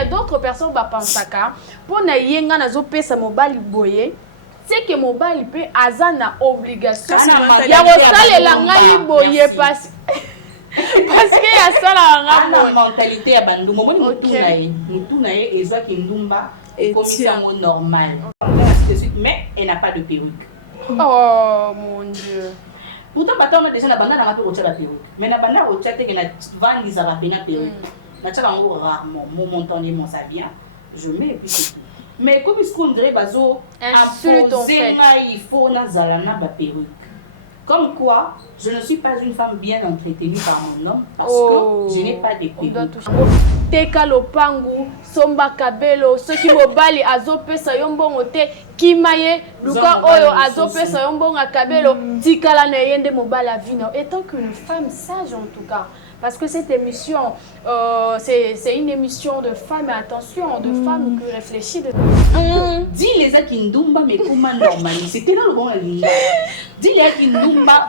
a d'autres personnes qui pensent ça. Pour na yenga nazo pesa mobile boye, c'est que mobile peut azana obligation. Il y a aussi la ngai boye parce que y a ça la mentalité à bandu moment mutu na ye ezwa kindumba et comme ça normal. Mais elle n'a pas de perruque. Oh mon Dieu. Pourtant, on a déjà la bande à la perruque. Mais la bande à la perruque, la vente, ça va payer la perruque. Mais tu as rarement mon montant de mon sabien, je mets et puis c'est tout. Mais comme il qu'on dirait, il faut na perruque. Comme quoi, je ne suis pas une femme bien entretenue par mon homme parce que je n'ai pas de perruque. Teka lopangu, somba kabelo, ceux qui mobali azopesa yombongo te, kimaye, luka oyo azopesa yombongo kabelo, tikala na yende mobala vino. Étant qu'une femme sage en tout cas, parce que cette émission, c'est une émission de femmes, et attention, de femmes qui réfléchissent. Dis les Akindumba, mais comment normal? C'était là le bon ligne. Dis les Akindumba,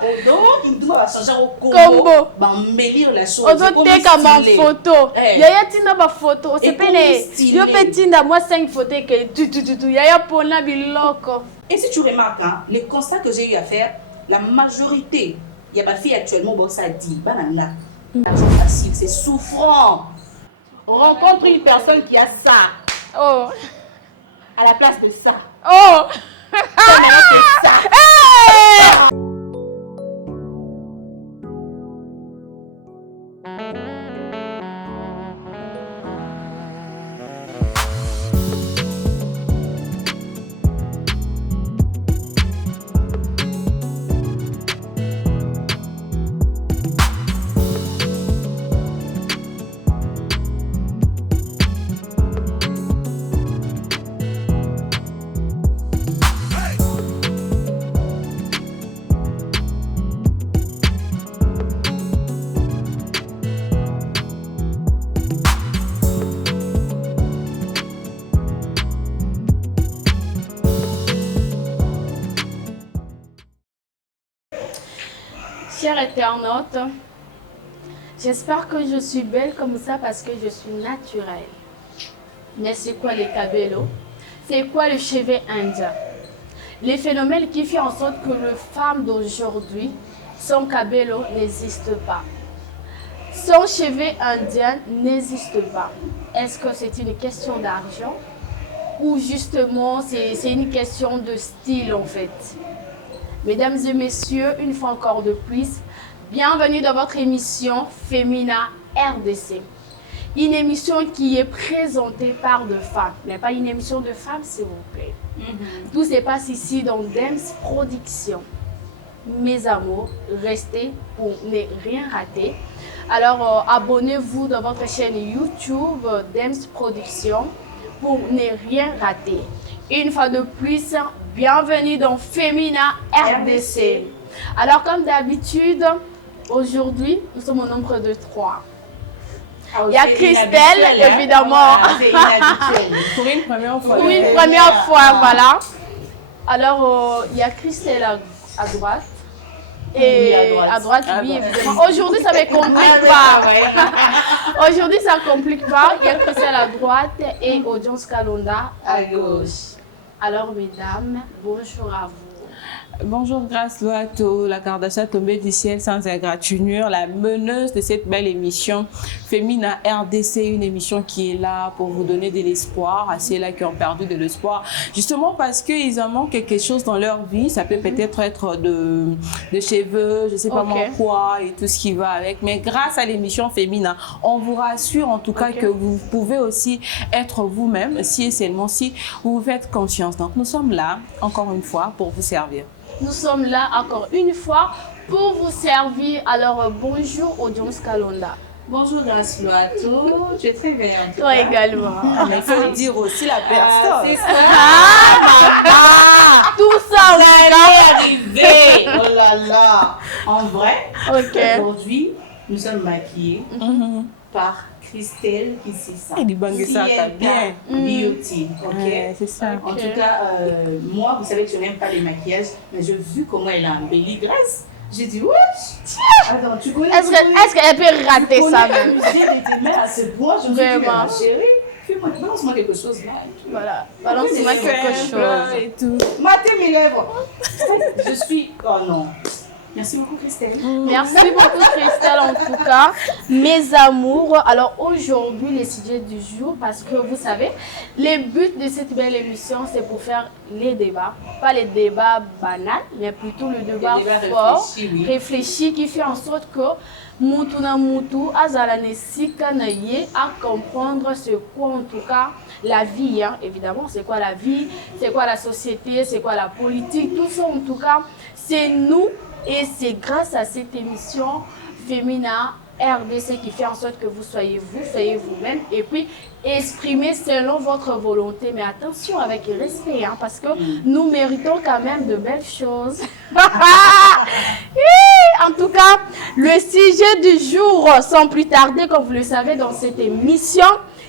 Kindumba va changer au combo, va embellir la chose. On doit faire ma photo. Yaya tina ma photo. C'est pas yo petinda moi 5 photos que tu. Yaya pona biloko. Et si tu remarques, hein, le constat que j'ai eu à faire, la majorité, il y a ma fille actuellement, bon ça dit, banana. L'argent facile, c'est souffrant. On rencontre une personne qui a ça. Oh. À la place de ça. Oh. Ça. Hey! Chers internautes, j'espère que je suis belle comme ça parce que je suis naturelle. Mais c'est quoi les cabellos? C'est quoi le cheveu indien? Les phénomènes qui font en sorte que les femmes d'aujourd'hui, son cabello n'existe pas. Son cheveu indien n'existe pas. Est-ce que c'est une question d'argent? Ou justement c'est une question de style en fait? Mesdames et messieurs, une fois encore de plus, bienvenue dans votre émission Femina RDC. Une émission qui est présentée par des femmes, mais pas une émission de femmes s'il vous plaît. Tout se passe ici dans Dems Production. Mes amours, restez pour ne rien rater. Alors abonnez-vous dans votre chaîne YouTube Dems Production pour ne rien rater. Une fois de plus, bienvenue dans Femina RDC. Alors comme d'habitude, aujourd'hui, nous sommes au nombre de 3. Il y a Christelle, évidemment. Pour une première fois. Pour une première fois, voilà. Alors, il y a Christelle à droite. Et à droite, oui, évidemment. Aujourd'hui, ça ne me complique pas. Aujourd'hui, ça ne complique pas. Il y a Christelle à droite et Audience Kalonda à gauche. Alors, mesdames, bonjour à vous. Bonjour Grâce Loato, la Kardashian tombée du ciel sans égratignure, la meneuse de cette belle émission Femina RDC, une émission qui est là pour vous donner de l'espoir à ceux-là qui ont perdu de l'espoir, justement parce qu'ils en manquent quelque chose dans leur vie. Ça peut peut-être être de cheveux, je ne sais pas moi quoi et tout ce qui va avec, mais grâce à l'émission Femina, on vous rassure en tout cas que vous pouvez aussi être vous-même si et seulement si vous vous faites confiance. Donc nous sommes là encore une fois pour vous servir. Nous sommes là encore une fois pour vous servir. Alors, bonjour Audience Kalonda. Bonjour Grâce Loato, tu es très belle. Toi également. Mais il faut dire aussi la personne. C'est ça. Tout ça, ça allait arriver. Oh là là. En vrai, aujourd'hui, nous sommes maquillés par Christelle qui c'est ça. Et du ça bien. Beauty, c'est ça. En tout cas, moi, vous savez que je n'aime pas les maquillages, mais j'ai vu comment elle a embelli Grâce. J'ai dit, wesh! Attends, tu connais. Est-ce qu'elle peut rater ça même? J'ai été à ce point, je me suis dit, ma chérie, balance-moi quelque chose là. Voilà, balance-moi quelque chose. Et tout. Matez mes lèvres. Je suis... Oh non. Merci beaucoup, Christelle. Merci beaucoup, Christelle, en tout cas. Mes amours, alors aujourd'hui, les sujets du jour, parce que vous savez, le but de cette belle émission, c'est pour faire les débats. Pas les débats banals, mais plutôt le débat fort, réfléchi, qui fait en sorte que mutu na mutu azala nesika na ye à comprendre ce quoi en tout cas la vie, hein. Évidemment, c'est quoi la vie, c'est quoi la société, c'est quoi la politique, tout ça en tout cas, c'est nous. Et c'est grâce à cette émission Femina RDC qui fait en sorte que vous, soyez vous-même et puis exprimez selon votre volonté. Mais attention avec respect, hein, parce que nous méritons quand même de belles choses. En tout cas, le sujet du jour, sans plus tarder, comme vous le savez dans cette émission,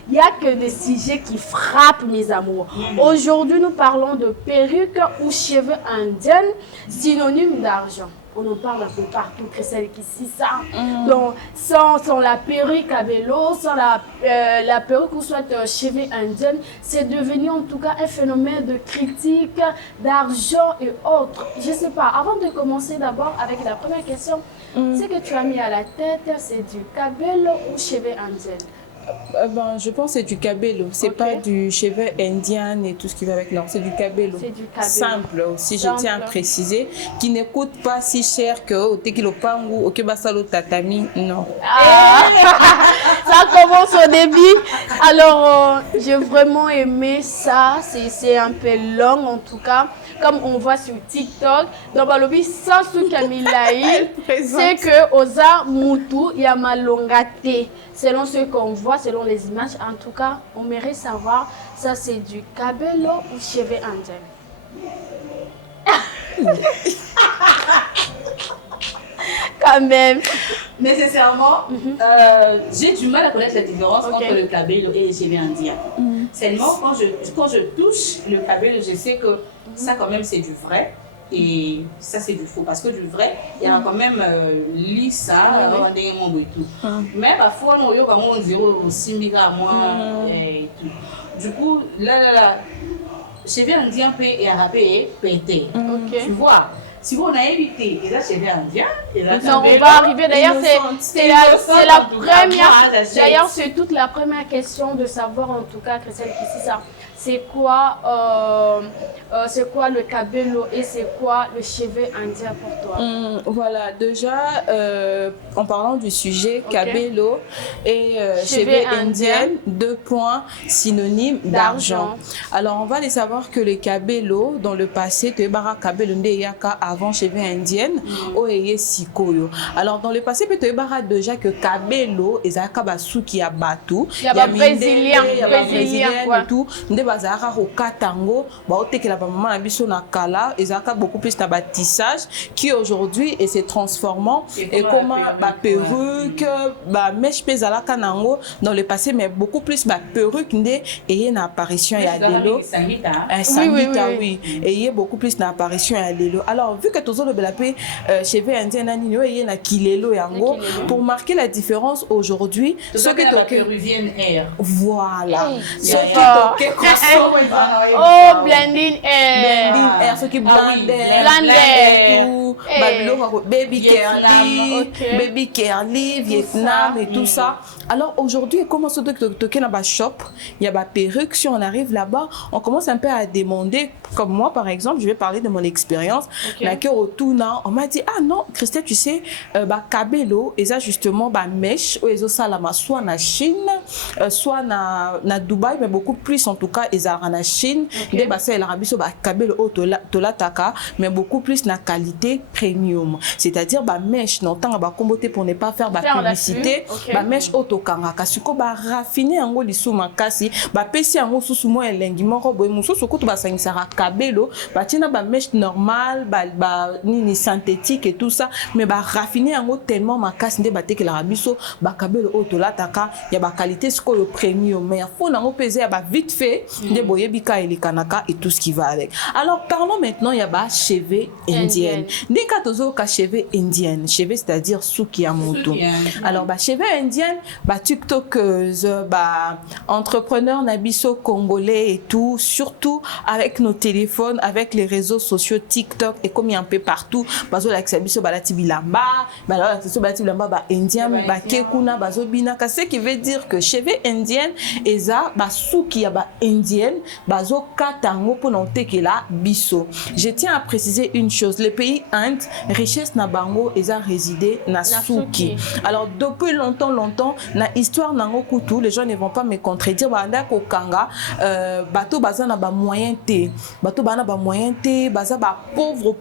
il n'y a que des sujets qui frappent mes amours. Aujourd'hui, nous parlons de perruques ou cheveux indiens, synonyme d'argent. On en parle un peu partout, Christelle, ici, ça. Donc, sans la perruque à vélo, sans la perruque ou soit cheveux indiens, c'est devenu en tout cas un phénomène de critique, d'argent et autres. Je ne sais pas, avant de commencer d'abord avec la première question, ce que tu as mis à la tête, c'est du cabello ou cheveux indiens? Je pense que c'est du cabello, c'est pas du cheveu indien et tout ce qui va avec. Non, c'est du cabello. C'est du cabello. Simple aussi, je tiens à préciser, qui ne coûte pas si cher que au tekilopangu, au kebasalo tatami, non. Ça commence au début. Alors, j'ai vraiment aimé ça. C'est un peu long en tout cas. Comme on voit sur TikTok, dans Balobi, sans sous Kamilaï, c'est que Oza Moutou, il y a malongate. Selon ce qu'on voit, selon les images, en tout cas, on mérite savoir, ça c'est du cabello ou cheveux indiens. Quand même. Nécessairement, j'ai du mal à connaître la différence entre le cabello et les cheveux indiens. Seulement, quand je touche le cabello, je sais que ça quand même c'est du vrai. Et ça c'est du faux, parce que du vrai, il y a quand même lisse, et tout. Mais parfois, on a quand même 0,6 à moi et tout. Du coup, là, cheveux indiens peut et arabe et pété. Tu vois? Si vous en avez évité, et là, cheveux indiens, et là, non, on va arriver. D'ailleurs, c'est la première. D'ailleurs, c'est toute la première question de savoir, en tout cas, Christelle, ici, ça. C'est quoi le cabello et c'est quoi le cheveu indien pour toi? Voilà, déjà, en parlant du sujet, cabello et cheveux indien, 2 points synonymes d'argent. Alors, on va les savoir que les cabello, dans le passé, tu es bara cabello ndeyaka avant cheveux indien, oeye sikoyo. Alors, dans le passé, tu es bara déjà que cabello, ezaka basuki ya batu, il y a brésilien, et tout. Bazaka ko katango ba otekela ba maman na biso na kala ezaka beaucoup plus na bâtissage qui aujourd'hui et se transformant et comment ba perruque ba mèche pezalaka nango dans le passé, mais beaucoup plus ba perruque ndé et une apparition ya lelo oui et beaucoup plus na apparition ya lelo. Alors vu que tozo le belapé cheveux indien na nino et na kilelo yango pour marquer la différence aujourd'hui ce que la péruvienne air voilà ce que oh, blending air. Ce qui blend air. Baby curly, Vietnam et tout ça. Alors aujourd'hui, comment se toquer dans ma shop, il y a ma perruque. Si on arrive là-bas, on commence un peu à demander. Comme moi, par exemple, je vais parler de mon expérience. On m'a dit, ah non, Christelle, tu sais, cabello, et ça justement, mèche, ou ça soit na Chine, soit na Dubaï, mais beaucoup plus en tout cas, ils ont en Chine. Des bassins, l'Arabie, cabello, tolataka, mais beaucoup plus na qualité premium. C'est-à-dire, mèche, non, tant comboté pour ne pas faire publicité, mèche autokangaka, suko raffiné en gros l'issou makasi, pesi en gros sous moi elengi moko boy muso sokutu basangisaka cabello, tina mèche normal, nini synthétique et tout ça, mais raffiné en gros tellement makasi nde bateke la biso cabello autolataka, ya qualité suko le premium, mais faut nango peser ya vite fait nde boyebika elikanaka et tout ce qui va avec. Alors parlons maintenant ya cheveux indiennes. Dès tika tozo ka cheveux indienne, cheveux c'est-à-dire suki ya moto. Alors ba cheveux indienne, ba tiktokeuse, ba entrepreneurs nabiso congolais et tout, surtout avec nos téléphones, avec les réseaux sociaux TikTok et comme il y a un peu partout, bazo la biso balati bilamba, la balati bilamba ba indien, ba kekuna bazo binaka, ce qui veut dire que cheveux indienne eza ba suki ya ba indienne, bazo katango pour noter que la biso. Je tiens à préciser une chose, le pays Inde, richesse na bango eza résidé na suki. Alors depuis longtemps, na histoire nango kutu, les gens ne vont pas me contredire, banda ko kanga, bato baza na ba moyen te, bato bana ba moyen te, baza ba pauvre,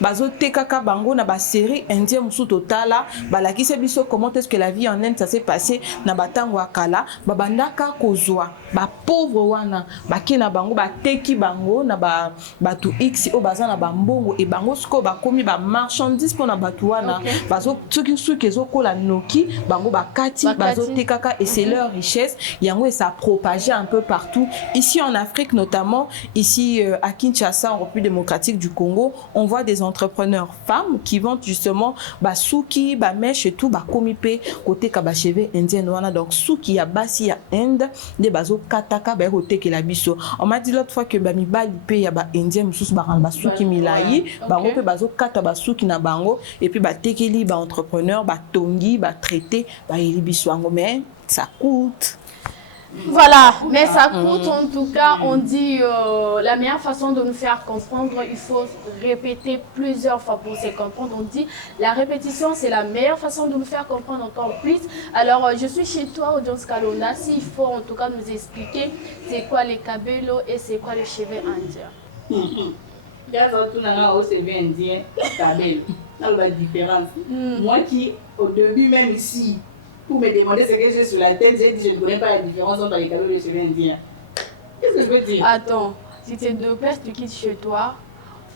bazo te kaka bango na ba série indienne musu totala, balaki se biso comment est-ce que la vie en Inde ça s'est passé na batango akala, babandaka kozwa, ba pauvre wana, baki na bango ba teki bango na ba batu X o baza na ba mbongo e bango sko ba komi ba marchandise pour na batu wana, bazo suki ezokola noki, bango ba kati, bazo te kaka et c'est leur richesse, yango et ça propagé un peu partout. Ici en Afrique notamment, ici à Kinshasa, en République démocratique du Congo, on voit des entrepreneurs femmes qui vendent justement ba suki, ba mèche et tout, ba komipe côté kaba cheveux indien wana. Donc suki ya basi ya Inde, de bazo kataka ba côté que la biso. On m'a dit l'autre fois que ba mi bali pe ya ba indien mususu ba ba suki milai, bango pe bazo kata ba suki na bango et puis ba tekeli ba entrepreneur, ba tongi, ba traité, ba yeli biso ango, mais ça coûte. Voilà, mais ça coûte en tout cas. On dit la meilleure façon de nous faire comprendre, il faut répéter plusieurs fois pour se comprendre. On dit la répétition, c'est la meilleure façon de nous faire comprendre encore plus. Alors, je suis chez toi, Audience Kalonda. S'il faut en tout cas nous expliquer c'est quoi les kabelo et c'est quoi les cheveux indiens. La différence. Moi qui, au début, même ici, pour me demander ce que j'ai sur la tête, j'ai dit je ne connais pas la différence entre les kabelo et les cheveux indiens. Qu'est-ce que je peux dire? Attends, si tu es deux places, tu quittes chez toi,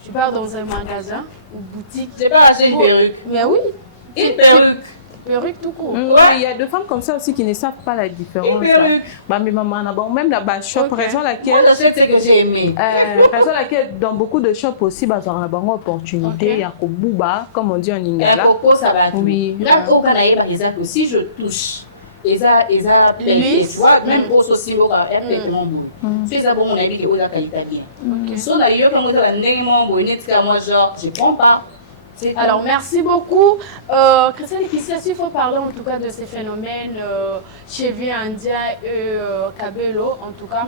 tu pars dans un magasin ou boutique. Je vais pas acheter une perruque. Mais oui. Une perruque. Perruque tout court. Oui, il y a des femmes comme ça aussi qui ne savent pas la différence. Bah, mes mamans, même dans la shop, raison laquelle. Moi, j'achète ce que j'ai aimé. Raison laquelle, dans beaucoup de shops aussi, bah, on a une opportunité. Il y a Kobuba, comme on dit en Lingala. Ça va. Oui. Là, au Canada, par exemple, si je touche, et ça, tu vois, même pour ce aussi, on va faire mon boulot. C'est ça pour mon ami qui est au qualité. Si on a eu comme ça, moi, genre, je prends pas. Alors, merci beaucoup. Christiane, il faut parler en tout cas de ces phénomènes cheveux indiens et kabelo, en tout cas.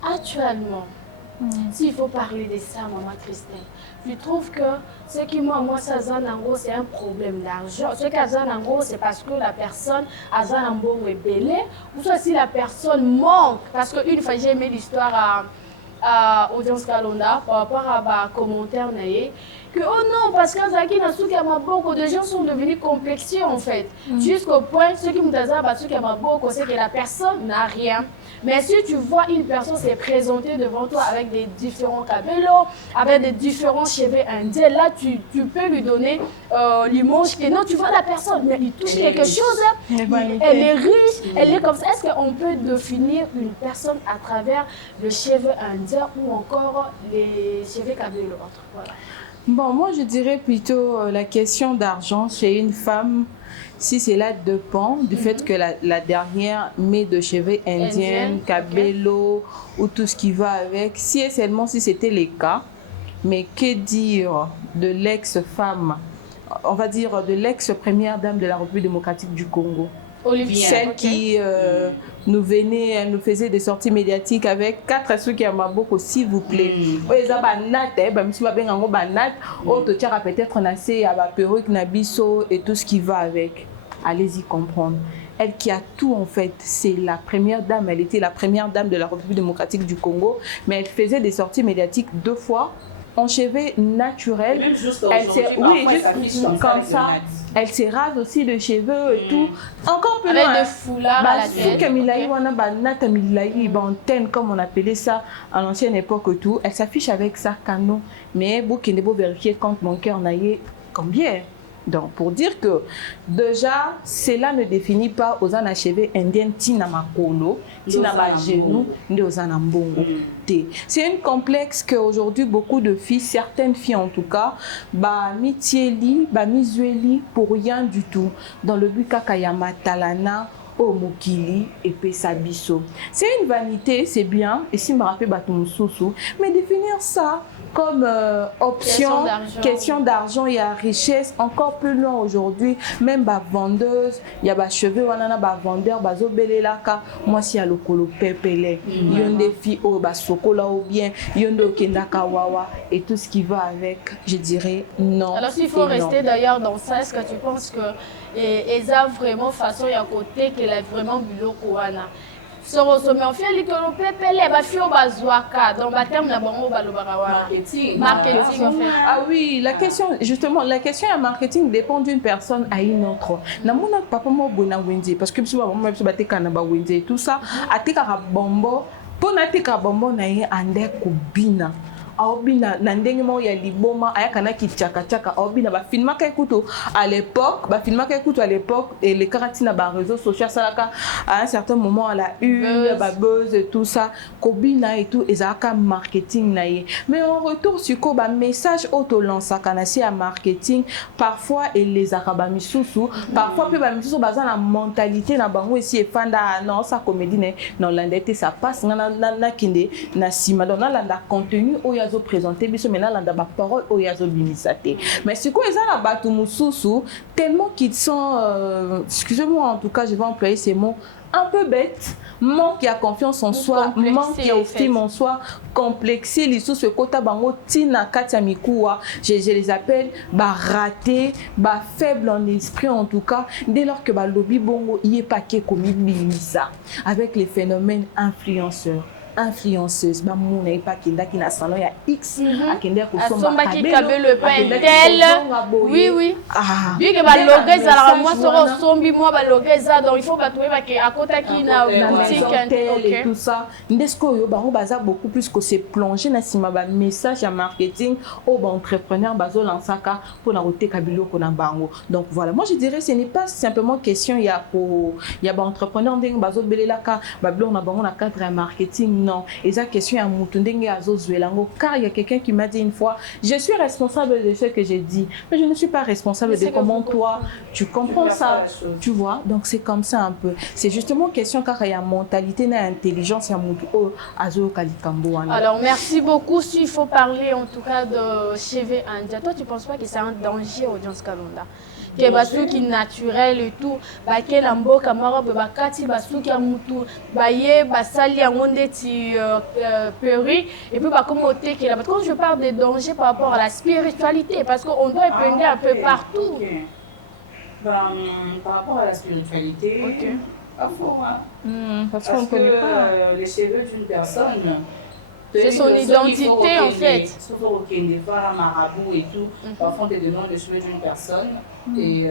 Actuellement, s'il faut parler de ça, maman Christine, je trouve que ce qui, moi, ça, c'est un problème d'argent. Ce qu'a Zanango, c'est parce que la personne a Zanango est belé, ou soit si la personne manque. Parce qu'une fois, j'ai aimé l'histoire à Audience Kalonda par rapport à un commentaire que oh non, parce qu'en Zaki Nasuki Amaboko, des gens sont devenus complexieux en fait. Jusqu'au point, ce qui me disent Batsuki Amaboko, c'est que la personne n'a rien. Mais si tu vois une personne se présenter devant toi avec des différents kabelos, avec des différents cheveux indiens, là tu peux lui donner l'image que non, tu vois la personne, mais il touche quelque chose, elle est riche, elle est comme ça. Est-ce qu'on peut définir une personne à travers le cheveu indien ou encore les cheveux kabelos? Voilà. Bon, moi je dirais plutôt la question d'argent chez une femme, si cela dépend du fait que la dernière met de cheveux indiens, kabelo ou tout ce qui va avec, si et seulement si c'était le cas, mais que dire de l'ex-femme, on va dire de l'ex-première dame de la République démocratique du Congo? Olivier, celle qui nous faisait des sorties médiatiques avec 4 suki à Maboko, s'il vous plaît. Peut-être nassé à la perruque, nabiso et tout ce qui va avec. Allez-y comprendre. Elle qui a tout en fait, c'est la première dame. Elle était la première dame de la République démocratique du Congo, mais elle faisait des sorties médiatiques 2 fois. En cheveux naturels, comme ça, elle se rase aussi de cheveux et tout. Encore plus avec des foulards à la tête. Comme on appelait ça à l'ancienne époque et tout. Elle s'affiche avec sa canon. Mais vous qui ne vérifier quand mon cœur n'a combien. Donc, pour dire que déjà, cela ne définit pas aux achevés indiens tina makolo, tina ba genou, ni aux anambongo. C'est une complexe qu'aujourd'hui, beaucoup de filles, certaines filles en tout cas, ba mitieli, ba mizueli pour rien du tout. Dans le but kakayama talana, au mokili et pesabiso. C'est une vanité, c'est bien, et si me rappelle Batumususu, mais définir ça comme option, question d'argent, il y a richesse, encore plus loin aujourd'hui, même ba vendeuse, il y a ba cheveux, wanana ba vendeur, ba zobelelaka, moi si y a le kolo pepele, il y a des filles au ba sokola ou bien, il y a des kendaka wawa, et tout ce qui va avec, je dirais non. Alors s'il faut rester d'ailleurs dans ça, est-ce que tu penses que Eza vraiment façon à côté qu'elle a vraiment biloko wana mais on fait l'école pepele ba fio bazwaka dans ba terme na bango balobara wana marketing en fait. Ah oui, la question justement, la question à marketing dépend d'une personne à une autre. Na mona papa mo bona wenze parce que biso ba mo biso ba tekana ba wenze tout ça ateka bombo pona teka bombo na ye ande kubina aobina na ndenge mo ya liboma ayakana ki tchaka tchaka aobina ba filmaka ekuto à l'époque et les karatina ba réseaux sociaux salaka à un certain moment à la une ba buzz et tout ça kobina et tout ezaka marketing na ye mais en retour sur ko ba message auto lança kanasi à marketing parfois et les araba misusu parfois pe ba misusu baza na mentalité na bango ici et fanda non ça comédie non l'endetté ça passe na kinde na sima donc na la contenu oya présenter biso maintenant landa ba parole oyazo bimisate mais c'est quoi ça la batu mususu tellement qu'ils sont excusez-moi en tout cas je vais employer ces mots un peu bête, manque à confiance en soi, manque à estime en soi, complexé, les sous ce quota bango tina katia mikuwa, je les appelle bah raté, bah faible en esprit en tout cas, dès lors que bah lobby bongo y est paquet comme ça avec les phénomènes influenceurs. Influenceuse ba mona pas kenda ki na salon ya X akenda ko somba kabelo tel oui bien que ba loguer ça moi soro sombi moi ba loguer ça donc il faut ba trouver ba ke akota ki na boutique et tout ça ndesko yo ba baza beaucoup plus que se plonger na sima ba message ya marketing au ba entrepreneur bazo lansaka pour na roté kabilo ko na bango. Donc voilà, moi je dirais ce n'est pas simplement question il y a ba entrepreneur ndenge bazo belelaka ba blog na bango na cadre marketing. Non, et ça question à Mutundenge Azozuelango, car il y a quelqu'un qui m'a dit une fois, je suis responsable de ce que j'ai dit, mais je ne suis pas responsable de comment toi tu comprends ça, tu vois. Donc c'est comme ça un peu. C'est justement question car il y a mentalité, il y a intelligence, il y a Mutu Azo Kalikambo. Alors merci beaucoup. S'il faut parler en tout cas de Chevet India, toi tu penses pas que c'est un danger audience Kalonda? Que basuki naturel et tout ba ke lambo kamara ba kati basuki amutu ba ye basali ngonde ti peri et puis ba comme ôter que là quand je parle des dangers par rapport à la spiritualité parce qu'on doit épingler un peu partout. Par rapport à la spiritualité pas faux parce qu'on connaît pas les cheveux d'une personne. C'est son identité en fait. Surtout des femmes, marabouts et tout. Parfois, on te demande les cheveux d'une personne. Et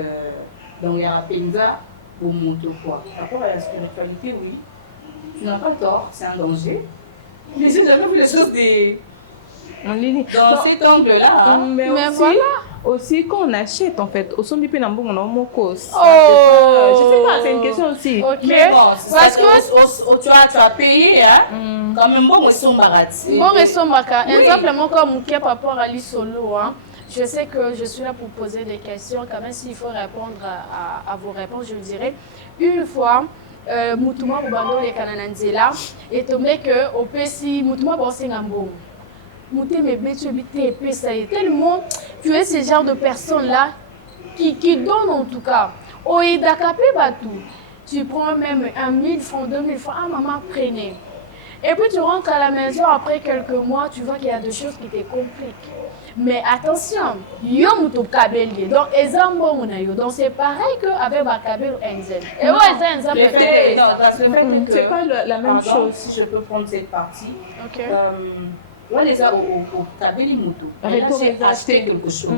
donc, il y a un Penza pour monter quoi. Par rapport à la spiritualité, oui. Tu n'as pas tort, c'est un danger. Mais j'ai jamais vu les choses dans cet angle-là. Mais aussi, voilà. Aussi quand on achète en fait, au son du pénambo on a mon cause. Je sais pas, c'est une question aussi. Ok. Mais bon, parce que tu as payé hein. Quand même bon son barati. Bon resomaka. Simplement comme par rapport à l'isolo hein. Je sais que je suis là pour poser des questions quand même s'il faut répondre à vos réponses, je dirais. Une fois Mutuma Bubando les Kanananzela est tombé que au PC Mutuma Borsengambo. Tellement tu es ce genre de personne là qui donne en tout cas au Idakapé Batou tu prends même 1000 francs 2000 francs maman prenez et puis tu rentres à la maison après quelques mois tu vois qu'il y a des choses qui te compliquent mais attention donc donc c'est pareil que avec Bakabel ou Enzel et c'est pas la même chose si je peux prendre cette partie on les a au Kabeli Moto. J'ai acheté quelque chose.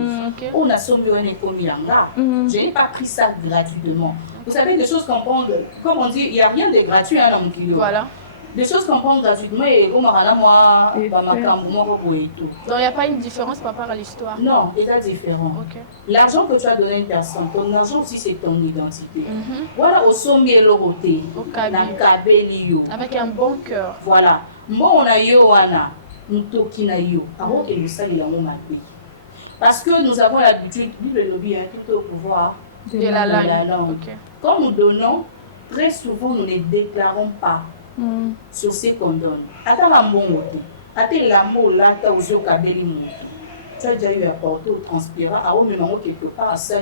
On a sommé un économie-là. Je n'ai pas pris ça gratuitement. Vous savez, des choses qu'on prend, comme on dit, il n'y a rien de gratuit dans mon kilo. Voilà. des choses qu'on prend gratuitement et on m'a moi, et tout. Donc il n'y a pas une différence par rapport à l'histoire? Non, c'est différent. Okay. L'argent que tu as donné à une personne, ton argent aussi c'est ton identité. Voilà, au sommet et l'oroté, avec un bon cœur. Voilà. Moi, on a yo, wana, mutoki na yo, avant que nous savions la parce que nous avons l'habitude, Bible lobby, tout au pouvoir de la langue. Okay. Quand nous donnons, très souvent nous ne déclarons pas sur ce qu'on donne. Attends la mot, attends l'amour là, tu as aussi au cabelli. Tu as déjà eu à porter au transpirant, à au même quelque part, à ça,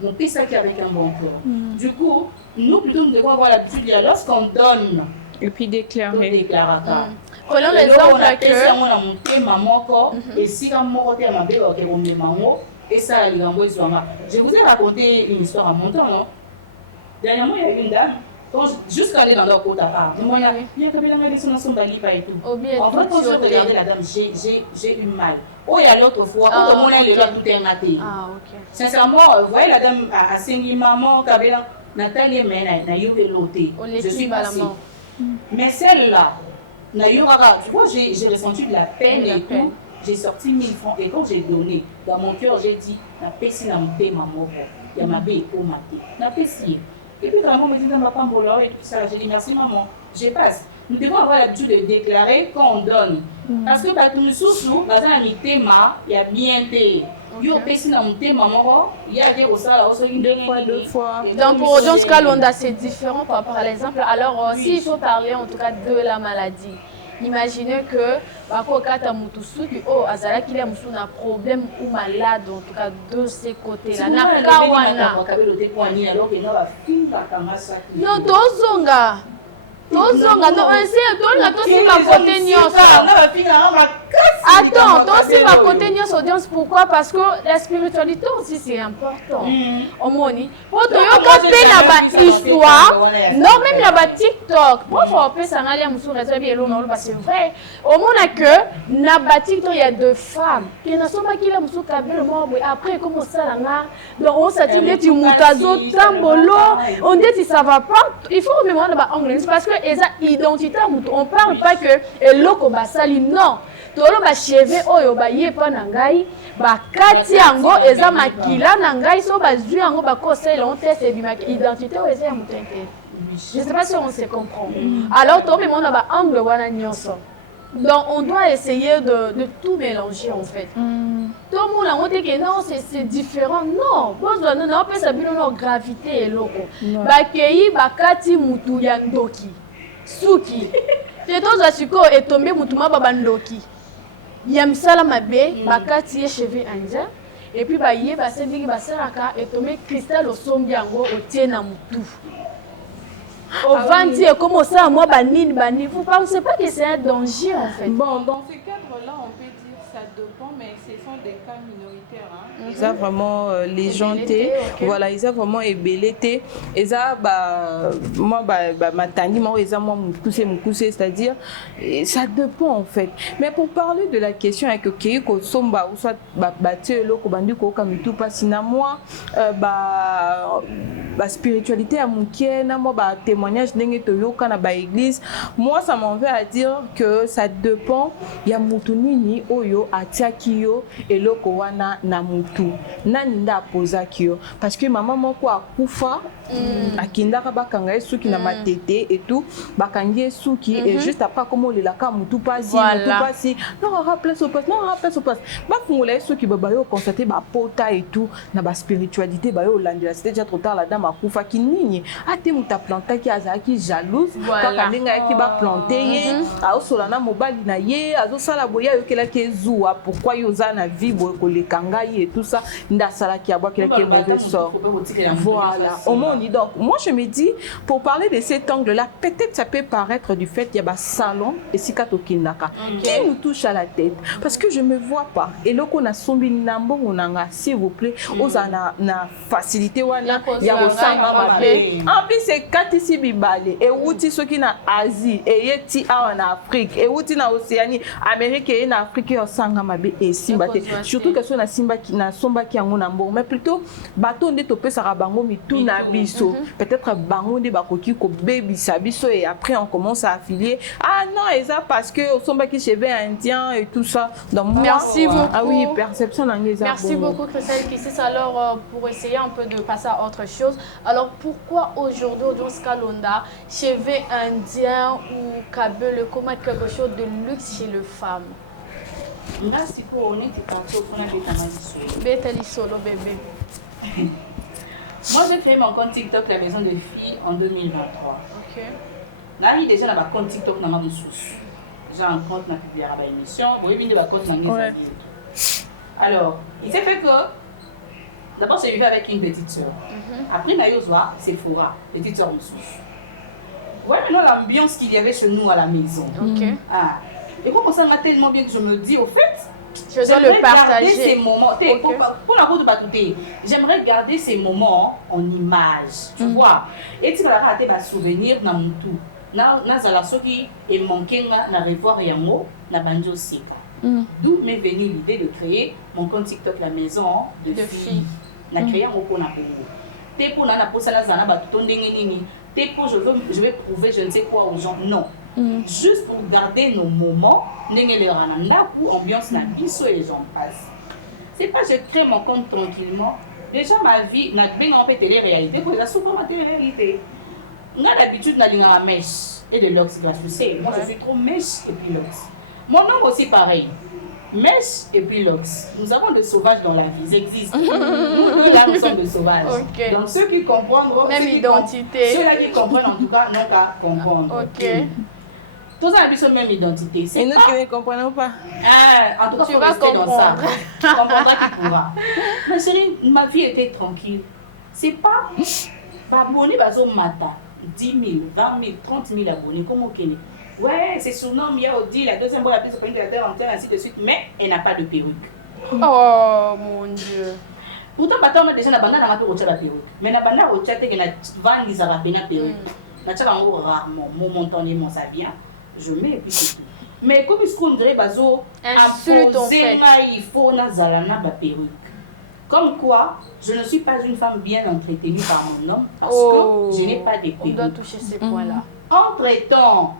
mon pays, ça qui avec un bon cœur. Du coup, nous plutôt nous devons avoir l'habitude, lorsqu'on donne, et puis déclarer. Prenons l'exemple que je vous ai raconté une histoire à mon temps, non? Dernièrement, il y a une dame, jusqu'à aller dans leur côte à part. En fait, quand je regardais la dame, j'ai eu mal. Oh, il y a l'autre fois, quand on a le droit tout est maté. Sincèrement, vous voyez la dame à Sengi Maman, Nathalie Mena, je suis passée. Mais celle-là, tu vois, j'ai ressenti de la peine et tout. J'ai sorti 1000 francs et quand j'ai donné, dans mon cœur, j'ai dit, na pesi na mpe maman, il y a ma bé et maté. Na pesi. Et puis quand maman me dit, dans ma femme et tout ça, j'ai dit, merci maman, je passe. Nous devons avoir l'habitude de déclarer quand on donne. Parce que nous sous dans un thème, il y a bien été. Yo pesi na mpe maman, il y a des ressorts deux fois. Donc pour dans ce cas, c'est différent par rapport à l'exemple. Alors s'il faut parler en tout cas de la maladie. Imaginez que bakokata mutu suki azala qu'il y a un problème ou malade en tout cas de ces côtés-là. Na kawana. Non tozonga. Tozonga non on tosi ma côté nyonso. Attends, tosi ma côté nyonso audience pourquoi? Parce que la spiritualité aussi c'est important. Omoni. Pour toyoka pe na ba histoire, non même na ba TikTok. Pour faut pe ça ngalia musu raison bien long parce que c'est vrai. Au monde que na ba TikTok il y a deux femmes qui na soma kila musu kabelo mo après comment ça là nga donc on s'attendait du mutazo tambolo on dit ça va pas il faut même on ba anglais parce que eza identité on parle pas que eloko basali non tolo ba cheve oyo ba yepa na ngai ba kati yango eza makila na ngai so ba zui yango ba conseil on teste identité oyo eza ya mutente. Je sais pas si on se comprend. Alors to même on a ba angle wana nyonso. Donc on doit essayer de tout mélanger en fait. Tout le monde a dit que non c'est différent. Non, besoin non peut ça bino no gravité eloko. Ba kei ba kati mutu ya ndoki. Suki. C'est toi asiko et tombé mutuma baba ndoki. Yamsala mabe bakati ye cheveux anja et puis ba ye ba sendiki ba saraka et tombé cristal au sombi yango otie na mutu. Au venti et comme ça moi banine vous pensez pas que c'est un danger en fait? Bon, dans ce cadre-là, on peut dire ça dépend, mais ce sont des cas minoritaires. Ils ont vraiment légenté, voilà, ils ont vraiment ébelleté. Ils ont moi matani, moi ils ont moi moussé, c'est-à-dire ça dépend en fait. Mais pour parler de la question avec que ko somba ou soit battu loko bandu ko kamitu pasina moi spiritualité à mouké na moi témoignage ndenge toyoka na ba église, moi ça m'en veut à dire que ça dépend ya mutu nini oyo atiaki yo eloko wana na mutu nani nda pozaki yo parce que maman moko akufa akindaka bakanga esuki na matete et tout bakangi esuki et juste après comment le laka mutu pasi non place au passe bafungola esuki babayo constater ba pota et tout na ba spiritualité bayo landela c'était déjà trop tard la dame akufa kinini ate muta planta ki azaki jalouse kaka ndinga ki ba planter ye aosolana mobali na ye azosala boya yokela ke zuwa pourquoi yoza na vie boye kolekanga et tout ça ndasala ki abwa kela ke mauvais sort voilà au monde. Donc moi je me dis pour parler de cet angle là peut-être ça peut paraître du fait qu'il y a un salon et sikato kinaka qui nous touche à la tête parce que je me vois pas et loko na sombi nambo onanga s'il vous plaît osana na facilité wana ya osanga mabe en plus c'est katisi bibale et wuti soki na Asie et yeti en Afrique et wuti na Océanie Amérique et na Afrique osanga mabe et simba surtout que so na simba na basombaki yango na mbongo mais plutôt bato nde topesaka bango mituna biso peut-être bango nde bakoki kobebisa biso et après on commence à affilier ah non eza parce que osombaki cheveux indien et tout ça donc merci beaucoup. Ah oui perception nange eza merci beaucoup Christelle Kissis. Alors pour essayer un peu de passer à autre chose, alors pourquoi aujourd'hui Audience Kalonda cheveux indiens ou kabyle comment quelque chose de luxe chez les femmes? Merci pour honnête partout pour la Beteli solo bébé. Moi j'ai créé mon compte TikTok la maison de filles en 2023. OK. Là il déjà dans ma compte TikTok dans ma ressource. J'ai un compte na publié à ma émission, bon il vient de ma compte na alors, il s'est fait que d'abord j'ai vécu avec une petite sœur. Après Nayozoa, c'est Sephora, petite sœur de souche. Ouais, maintenant l'ambiance qu'il y avait chez nous à la maison. OK. Ah. Et comme ça m'a tellement bien que je me dis, au fait, je dois le partager. Ces moments, okay. pour la route de Batouté, j'aimerais garder ces moments en image, tu vois. Et tu vas rater ma souvenir dans mon tout. Na zala soki et manqué na revoir yango na banjo sika. D'où m'est venue l'idée de créer mon compte TikTok la maison de filles. Na créé un repos na Congo. T'es pour na posa la zana batuto ndenge nini. T'es pour je vais prouver je ne sais quoi aux gens. Non. Juste pour garder nos moments, ou ambiance na biso et j'en passe. C'est pas je crée mon compte tranquillement. Déjà ma vie, n'a bien en fait télé-réalité, pour la souvent ma télé-réalité. On a l'habitude d'aller dans la mèche et de l'ox gratuit. Moi je suis trop mèche et puis l'ox. Mon nom aussi pareil. Mèche et puis l'ox. Nous avons des sauvages dans la vie, ils existent. Nous là nous sommes des sauvages. Okay. Donc ceux qui comprennent, même identité. Ceux-là qui comprennent en tout cas n'ont qu'à comprendre. OK. Tous en plus même identité. Et nous qui ne comprenons pas. En tout cas, tu vas comprendre. Tu comprendras qui pourra. Ma chérie, ma vie était tranquille. C'est pas abonné bazo mata 10 000, 20 000, 30 000 abonnés. Comment qu'elle est? Ouais, c'est son nom, il y a Audi, la deuxième fois la plus de la terre entière, ainsi de suite. Mais elle n'a pas de perruque. Oh mon Dieu. Pourtant, on a déjà la banane à la perruque. Mais la banane au chat, elle a 20 000 à la perruque. La chat, rarement, mon montant, ça vient. Je mets et puis c'est tout. Mais comme il se dirait, il faut na perruque. Comme quoi, je ne suis pas une femme bien entretenue par mon homme parce que je n'ai pas de perruque. On doit toucher ces points-là. Entre-temps,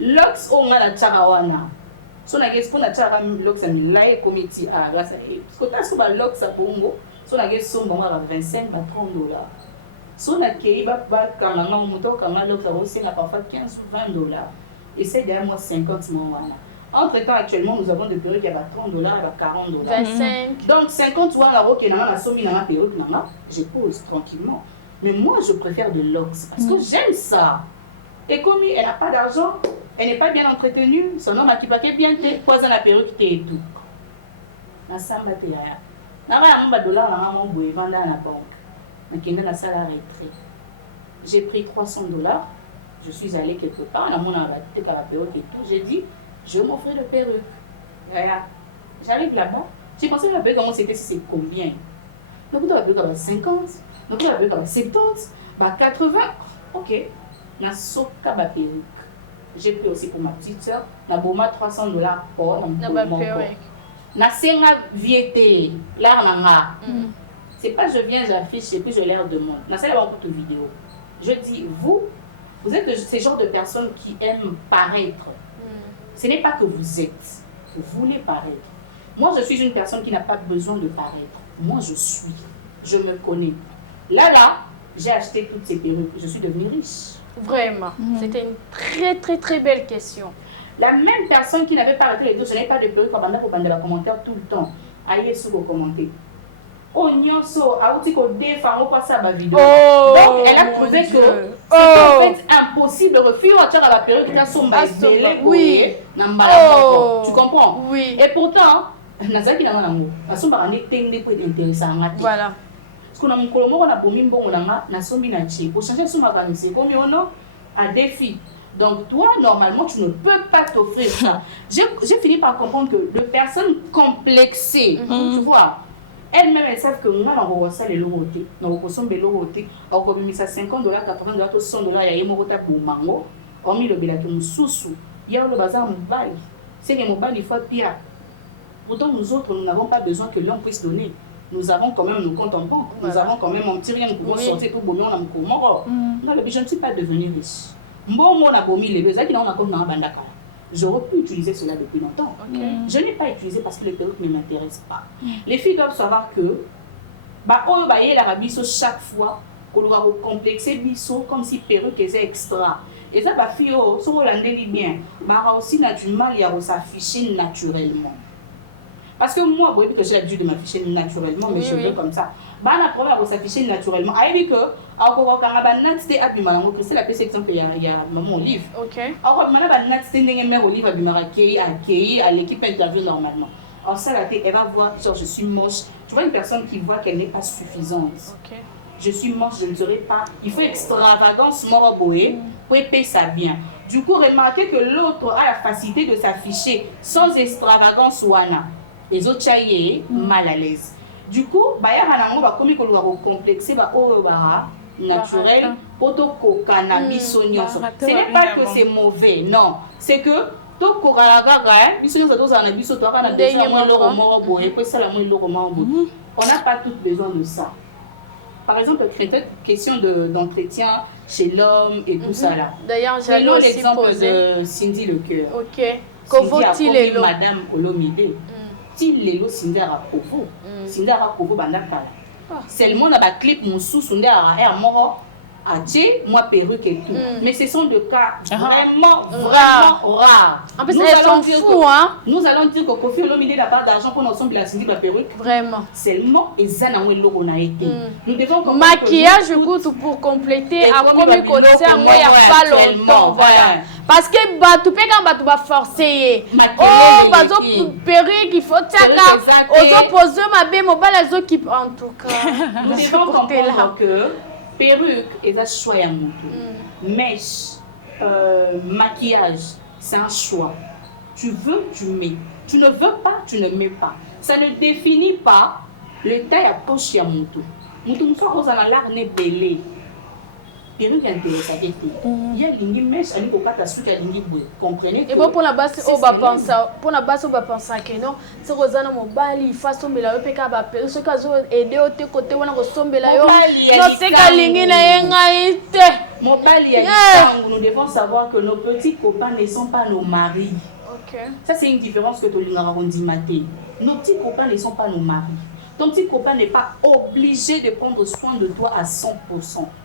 l'ox on a la charawana. So na guess qu'on a chara l'ox a mis là et comité à grâce à parce que t'as souvent l'ox à bongo. So na guess son bon à 25 à 30 $. So na keiba ba kamanga moto kamanga l'ox a aussi na parfois 15 ou 20 $. Et c'est derrière moi 50 mois. Entre-temps, actuellement, nous avons des perruques qui a 30 $, à 40 $. 25. Donc 50 $, je pose tranquillement. Mais moi, je préfère de l'ox parce que j'aime ça. Et comme elle n'a pas d'argent, elle n'est pas bien entretenue, son homme a qui paquet bien, pose la perruque et tout. Na samba te ya. Na ba mba dollar na mon boy vendre à la banque. Na kende na sala retrait. J'ai pris 300 $. Je suis allée quelque part, la perruque et tout. J'ai dit, je vais m'offrir le perruque. J'arrive là-bas, j'ai pensé la perruque, comment c'était, c'est combien? Donc, la perruque à 50, donc la perruque à 70, 80. Ok, na soka ma perruque. J'ai pris aussi pour ma petite soeur, na boma 300 $ pour ma perruque. Na senga viété, là nanga. C'est pas je viens, j'affiche et puis je l'air de monde. Na c'est la beaucoup de vidéos. Je dis, vous êtes de ces genres de personnes qui aiment paraître. Ce n'est pas que vous êtes, vous voulez paraître. Moi, je suis une personne qui n'a pas besoin de paraître. Moi, je suis. Je me connais. Là, j'ai acheté toutes ces perruques. Je suis devenue riche. Vraiment. C'était une très, très, très belle question. La même personne qui n'avait pas arrêté les deux, je n'ai pas de perruque, on va dans les commentaires tout le temps. Aïe, sous vos commentaires. Oh, nyonso, aouti ko défend, on passe à ma vidéo. Donc, elle a trouvé que c'est en fait impossible de refuser à la période qui a son bail. Oui. Tu comprends? Oui. Et pourtant, Nazaki n'a pas d'amour. La somba en est tendue pour être intéressant. Voilà. Parce qu'on a mon colomo, on a bomi bon, on a sombi na chi. Pour changer son organisé, comme on a un défi. Donc, toi, normalement, tu ne peux pas t'offrir ça. J'ai fini par comprendre que les personnes complexées, tu vois, elles-mêmes, elles savent que moi, on va ça les logotés. On va consommer les logotés. On va mettre ça 50 $, 80 $, 100 $. Il y a un mot pour mango. On met le bilac nous sous. Il y a le bazar mobile. C'est que mobile, il faut pire. Pourtant, nous autres, nous n'avons pas besoin que l'homme puisse donner. nous avons quand même nos comptes en banque. Voilà. Nous avons quand même un petit rien, nous pouvons sortir pour bomber, on a mon je ne suis pas devenue riche. J'aurais pu utiliser cela depuis longtemps. Je n'ai pas utilisé parce que les perruques ne m'intéressent pas. Les filles doivent savoir que chaque fois qu'on doit complexer comme si perruque était extra. Et ça, les filles, si vous l'entendez bien, aussi du mal à s'afficher naturellement. Parce que moi, vous voyez que j'ai l'habitude de m'afficher naturellement, mes cheveux comme ça. La première à s'afficher naturellement. Aïe, que c'est la PC exemple, il y a mon livre. Alors, à l'équipe interview normalement. Alors, ça, elle va voir, genre, je suis moche. Tu vois une personne qui voit qu'elle n'est pas suffisante. Je suis moche, je ne serai pas. Il faut extravagance, moroboé, pour payer ça bien. Du coup, remarquez que l'autre a la facilité de s'afficher sans extravagance wana. Les autres chahiers mal à l'aise. Du coup, complexé naturel, ce n'est pas que c'est mauvais, non. C'est que on n'a pas tout besoin de ça. Par exemple, question d'entretien chez l'homme et tout ça là. D'ailleurs, j'ai aussi l'exemple de Cindy Lecoeur. Cindy a Madame Olomide. Tilelo Cindy a Kovo. Cindy a Kovo bandakala. Seulement dans la clip mon sous Cindy a mort. Moi perruque et tout. Mais ce sont des cas vraiment rares. En plus, elles sont fous, hein. Nous allons dire que Kofi Olomide n'a pas d'argent pour ensemble la Cindy la perruque. Vraiment. Seulement, et ça n'a nous devons maquillage pour compléter à comme côté il n'y a pas longtemps, voilà. Parce que tu peux quand tu vas forcer. Oh, perruque, il faut tchaka. Aux opposés, ma belle, mobile les équipes en tout cas. Nous devons comprendre que perruque est un choix à mon tour. Mèche, maquillage, c'est un choix. Tu veux, tu mets. Tu ne veux pas, tu ne mets pas. Ça ne définit pas le taille à poche à mon tour. Mon tour, une fois qu'on a l'air n'est belé. Perruque intéresse avec tout. Il y a l'ingé mèche, il y a pas suite à l'ingé boue. Comprenez? Et bon pour la base, on va penser. Pour la base, on va penser que non. C'est Rosanna Mobali, façon de la repéka ba perruque. Ce cas où aider au côté où on a ressemblé là. Non, c'est que l'ingé na yengaïte. Mobali, nous devons savoir que nos petits copains ne sont pas nos maris. Ça c'est une différence que tu as maté. Nos petits copains ne sont pas nos maris. Ton petit copain n'est pas obligé de prendre soin de toi à 100%.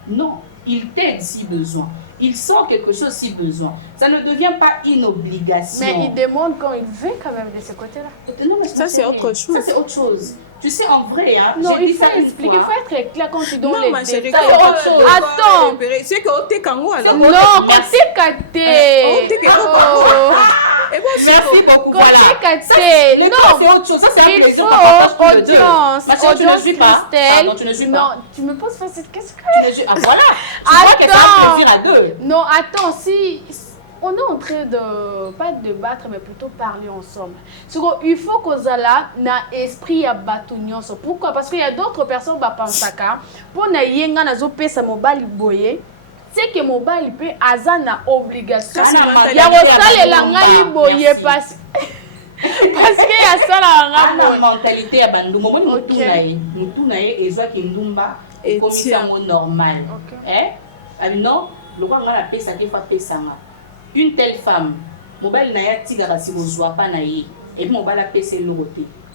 Non. Il t'aide si besoin. Il sort quelque chose si besoin. Ça ne devient pas une obligation. Mais il demande quand il veut quand même de ce côté-là. Non, mais ça, c'est autre chose. Ça, c'est autre chose. Tu sais, en vrai, hein, non, il faut expliquer, il faut être clair quand tu donnes les détails. Attends. C'est que tu es kango alors. Non, tu es caté. Merci beaucoup. Voilà. Non, c'est autre chose. Ça, c'est un plaisir. Audience. Audience, Christelle. Tu ne suis pas. Non, tu me poses cette question. Ah, voilà. Tu vois que c'est un plaisir à deux. Non, attends, si... On est en train de, pas de débattre, mais plutôt parler ensemble. Il faut qu'on ait un esprit à battre. Pourquoi? Parce qu'il y a d'autres personnes qui pensent que pour que yenga na zo pesa mobile boye, c'est que mobile peut avoir une obligation. Il y a aussi la ngai boye parce qu'il y a ça la mentalité à bandu. Moi mutu na ye ezwa kindumba et comme ça normal. Eh? Non, le quoi ngana pesa ke fa pesa nga. Une telle femme, mobile n'a pas si vous ne pas naïe, et puis mobile a PC l'autre.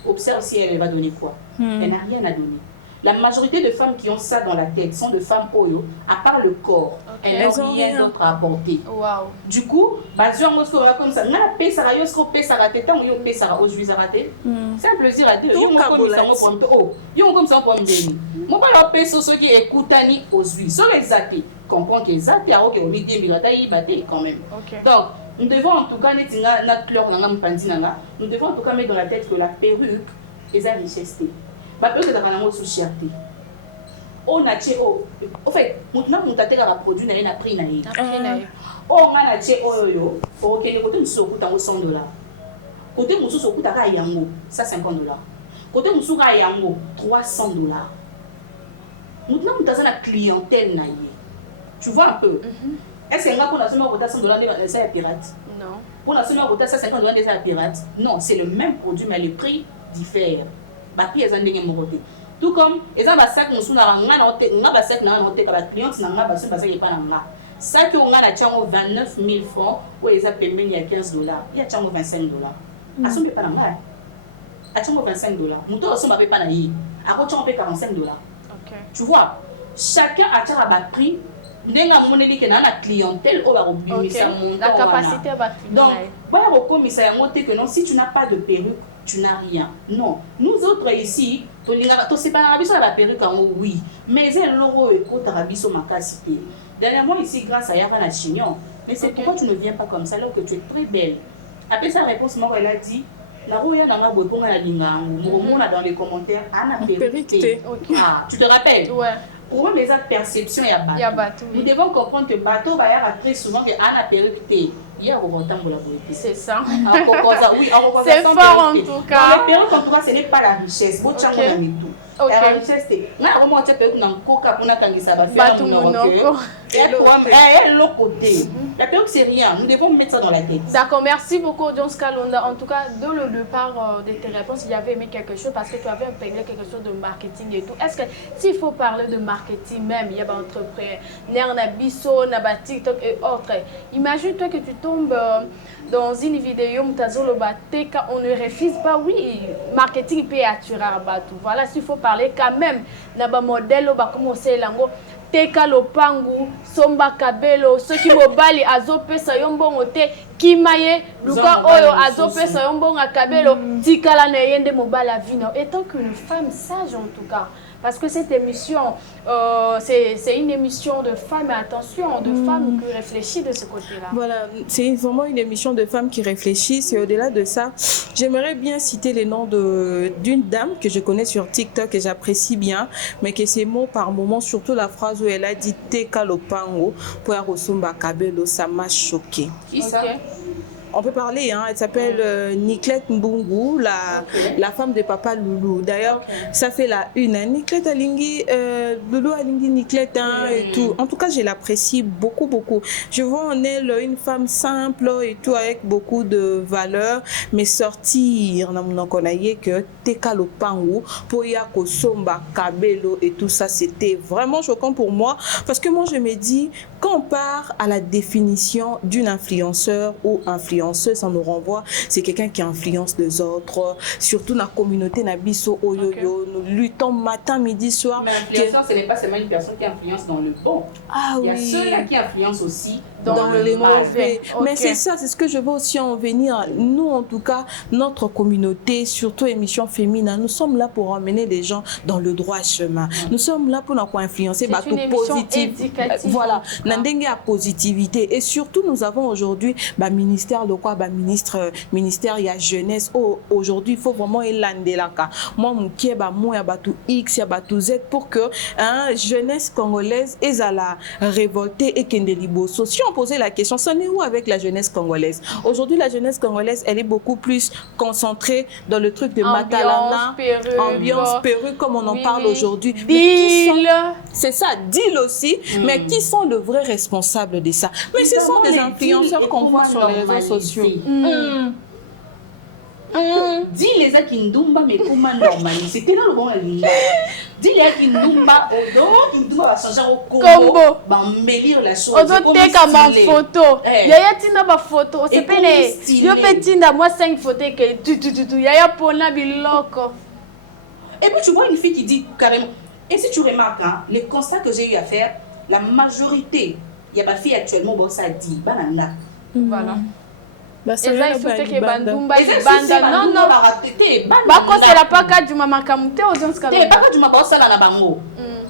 Observe si elle va donner quoi. Elle n'a rien à donner. La majorité de femmes qui ont ça dans la tête sont de femmes oyo, à part le corps. Elles n'ont rien d'autre à apporter. Wow. Du coup, comme ça, n'a pas ça, yo sco pesa raté, tant yo pesa au juif raté. C'est un plaisir à dire. Yo mon comme ça pour oh, yo comme ça pour me dire. Mobile a pesa ceux qui écoutent ni aux juifs. Sur les athées. Comprends que ça, puis alors qu'on lui dit quand même. Donc, nous devons en tout cas nous devons en tout cas mettre dans la tête que la perruque est une richesse. La perruque est une sous cherté. On a tué en fait, maintenant on t'a un produit n'a prix naïe. On a tué yo, pour que les côtés nous soient coûtant $100. Côté nous soient coûtant à yango, ça $50. Côté nous soient à yango, $300. Maintenant on a une clientèle naïe. Tu vois un peu. Est-ce que pour national $100 c'est un pirate? Non. Pour national $150 c'est un pirate? Non, c'est le même produit mais le prix diffère. bapi eza ndenge moko te. Tout comme eza ba sac musu na nga na te nga ba sac na te ka ba client na nga ba so ba sac pas na nga. Sac on nga na chango 29 000 francs ou eza pembeni ya 15 dollars. Il y a chango 25 dollars. Asombe pas na nga. A chango 25 dollars. Muto asomba pe pas na yi. A ko chango pe 45 dollars. OK. Tu vois, chacun a tira ba prix. Ndenga moneli ke na clientèle o ba robimisa mon. La capacité va donc voilà rekomisa yango te que non, si tu n'as pas de perruque tu n'as rien. Non, nous autres ici, to c'est pas biso la perruque en oui, mais elle logo écoute rabiso makasité. Dernièrement ici grâce à Yava la chignon, mais c'est pourquoi tu ne viens pas comme ça alors que tu es très belle. Après sa réponse moi elle a dit la roya na ngabo ponga la lingango, mo dans les commentaires ana perruque. Ah, tu te rappelles? Ouais. Pour les autres perceptions il y a bateau. Nous devons comprendre que bateau va y avoir très souvent que ana perruque. C'est ça. Oui, c'est fort en tout cas. Mais en tout cas, ce n'est pas la richesse. La richesse, c'est la perruque, c'est rien. Nous devons mettre ça dans la tête. D'accord, merci beaucoup, John Scalonda. En tout cas, dans le départ de tes réponses, il y avait aimé quelque chose parce que tu avais parlé quelque chose de marketing et tout. Est-ce que s'il faut parler de marketing même, il y a des entrepreneurs, Bisso, TikTok et autres. Imagine-toi que tu tombes dans une vidéo, on ne refuse pas, oui, marketing peut attirer à tout. Voilà, s'il faut parler quand même, naba modèle, on va commencer l'ango. Teka lopangu, somba kabelo, ceux qui mobali azopesa yombongo te, kimaye, luka oyo azopesa yombongo kabelo, tikala na yende mobala vino. Étant qu'une femme sage en tout cas. Parce que cette émission, c'est une émission de femmes, mais attention, de femmes qui réfléchissent de ce côté-là. Voilà, c'est vraiment une émission de femmes qui réfléchissent. Et au-delà de ça, j'aimerais bien citer les noms d'une dame que je connais sur TikTok et j'apprécie bien, mais que c'est mot par moment, surtout la phrase où elle a dit « Teka lopango » pour Arosumba Kabelo, ça m'a choqué. Qui ça? On peut parler, hein, elle s'appelle Niclette Mbungu, la femme de Papa Loulou. D'ailleurs, ça fait la une. Hein. Niclette Alingi, Loulou Alingi Niclette hein, et tout. En tout cas, je l'apprécie beaucoup, beaucoup. Je vois en elle une femme simple et tout, avec beaucoup de valeur, mais sortir, on a que Teka Lopangu, Poyako Somba Kabelo et tout ça, c'était vraiment choquant pour moi. Parce que moi, je me dis, quand on part à la définition d'une influenceur ou influenceuse, ça nous renvoie, c'est quelqu'un qui influence les autres, surtout dans la communauté Nabiso Oyoyo, nous luttons matin, midi, soir. Mais influenceur, ce n'est pas seulement une personne qui influence dans le bon. Ah, il y a ceux-là qui influencent aussi dans le mauvais. Mais c'est ça, c'est ce que je veux aussi en venir. Nous, en tout cas, notre communauté, surtout émission féminine, nous sommes là pour emmener les gens dans le droit chemin. Nous sommes là pour influencer une émission éducative. Voilà, n'andenge à positivité. Et surtout, nous avons aujourd'hui ministère de quoi, ministère il y a jeunesse. Oh, aujourd'hui, il faut vraiment élander là. Moi, mon qui est moi, il y a X, il y a Z pour que jeunesse congolaise est à la révolter et qu'elle liboso. Si on posait la question, c'en est où avec la jeunesse congolaise? Aujourd'hui, la jeunesse congolaise, elle est beaucoup plus concentrée dans le truc de Matalana, ambiance perruque, comme on en parle aujourd'hui. C'est ça, deal aussi, mais qui sont les vrais responsables de ça? Mais ce sont des influenceurs qu'on voit sur les réseaux sociaux. Dis les Akindumba, mais comment normaliser? C'était là le bon alignement. Dis les Akindumba, Indumba va changer au combo. Va embellir la chose. On doit comme ma photo. Yaya tina ma photo. C'est pas les. Yo petit na moi 5 photos que tu. Yaya pona biloko. Et puis tu vois une fille qui dit carrément. Et si tu remarques, hein, les constats que j'ai eu à faire, la majorité, il y a ma fille actuellement, bon ça dit, banana. Voilà. C'est ça, il faut que bandumba banda non non bako c'est la paka du mama kamute audience kala te paka du mama sala na bango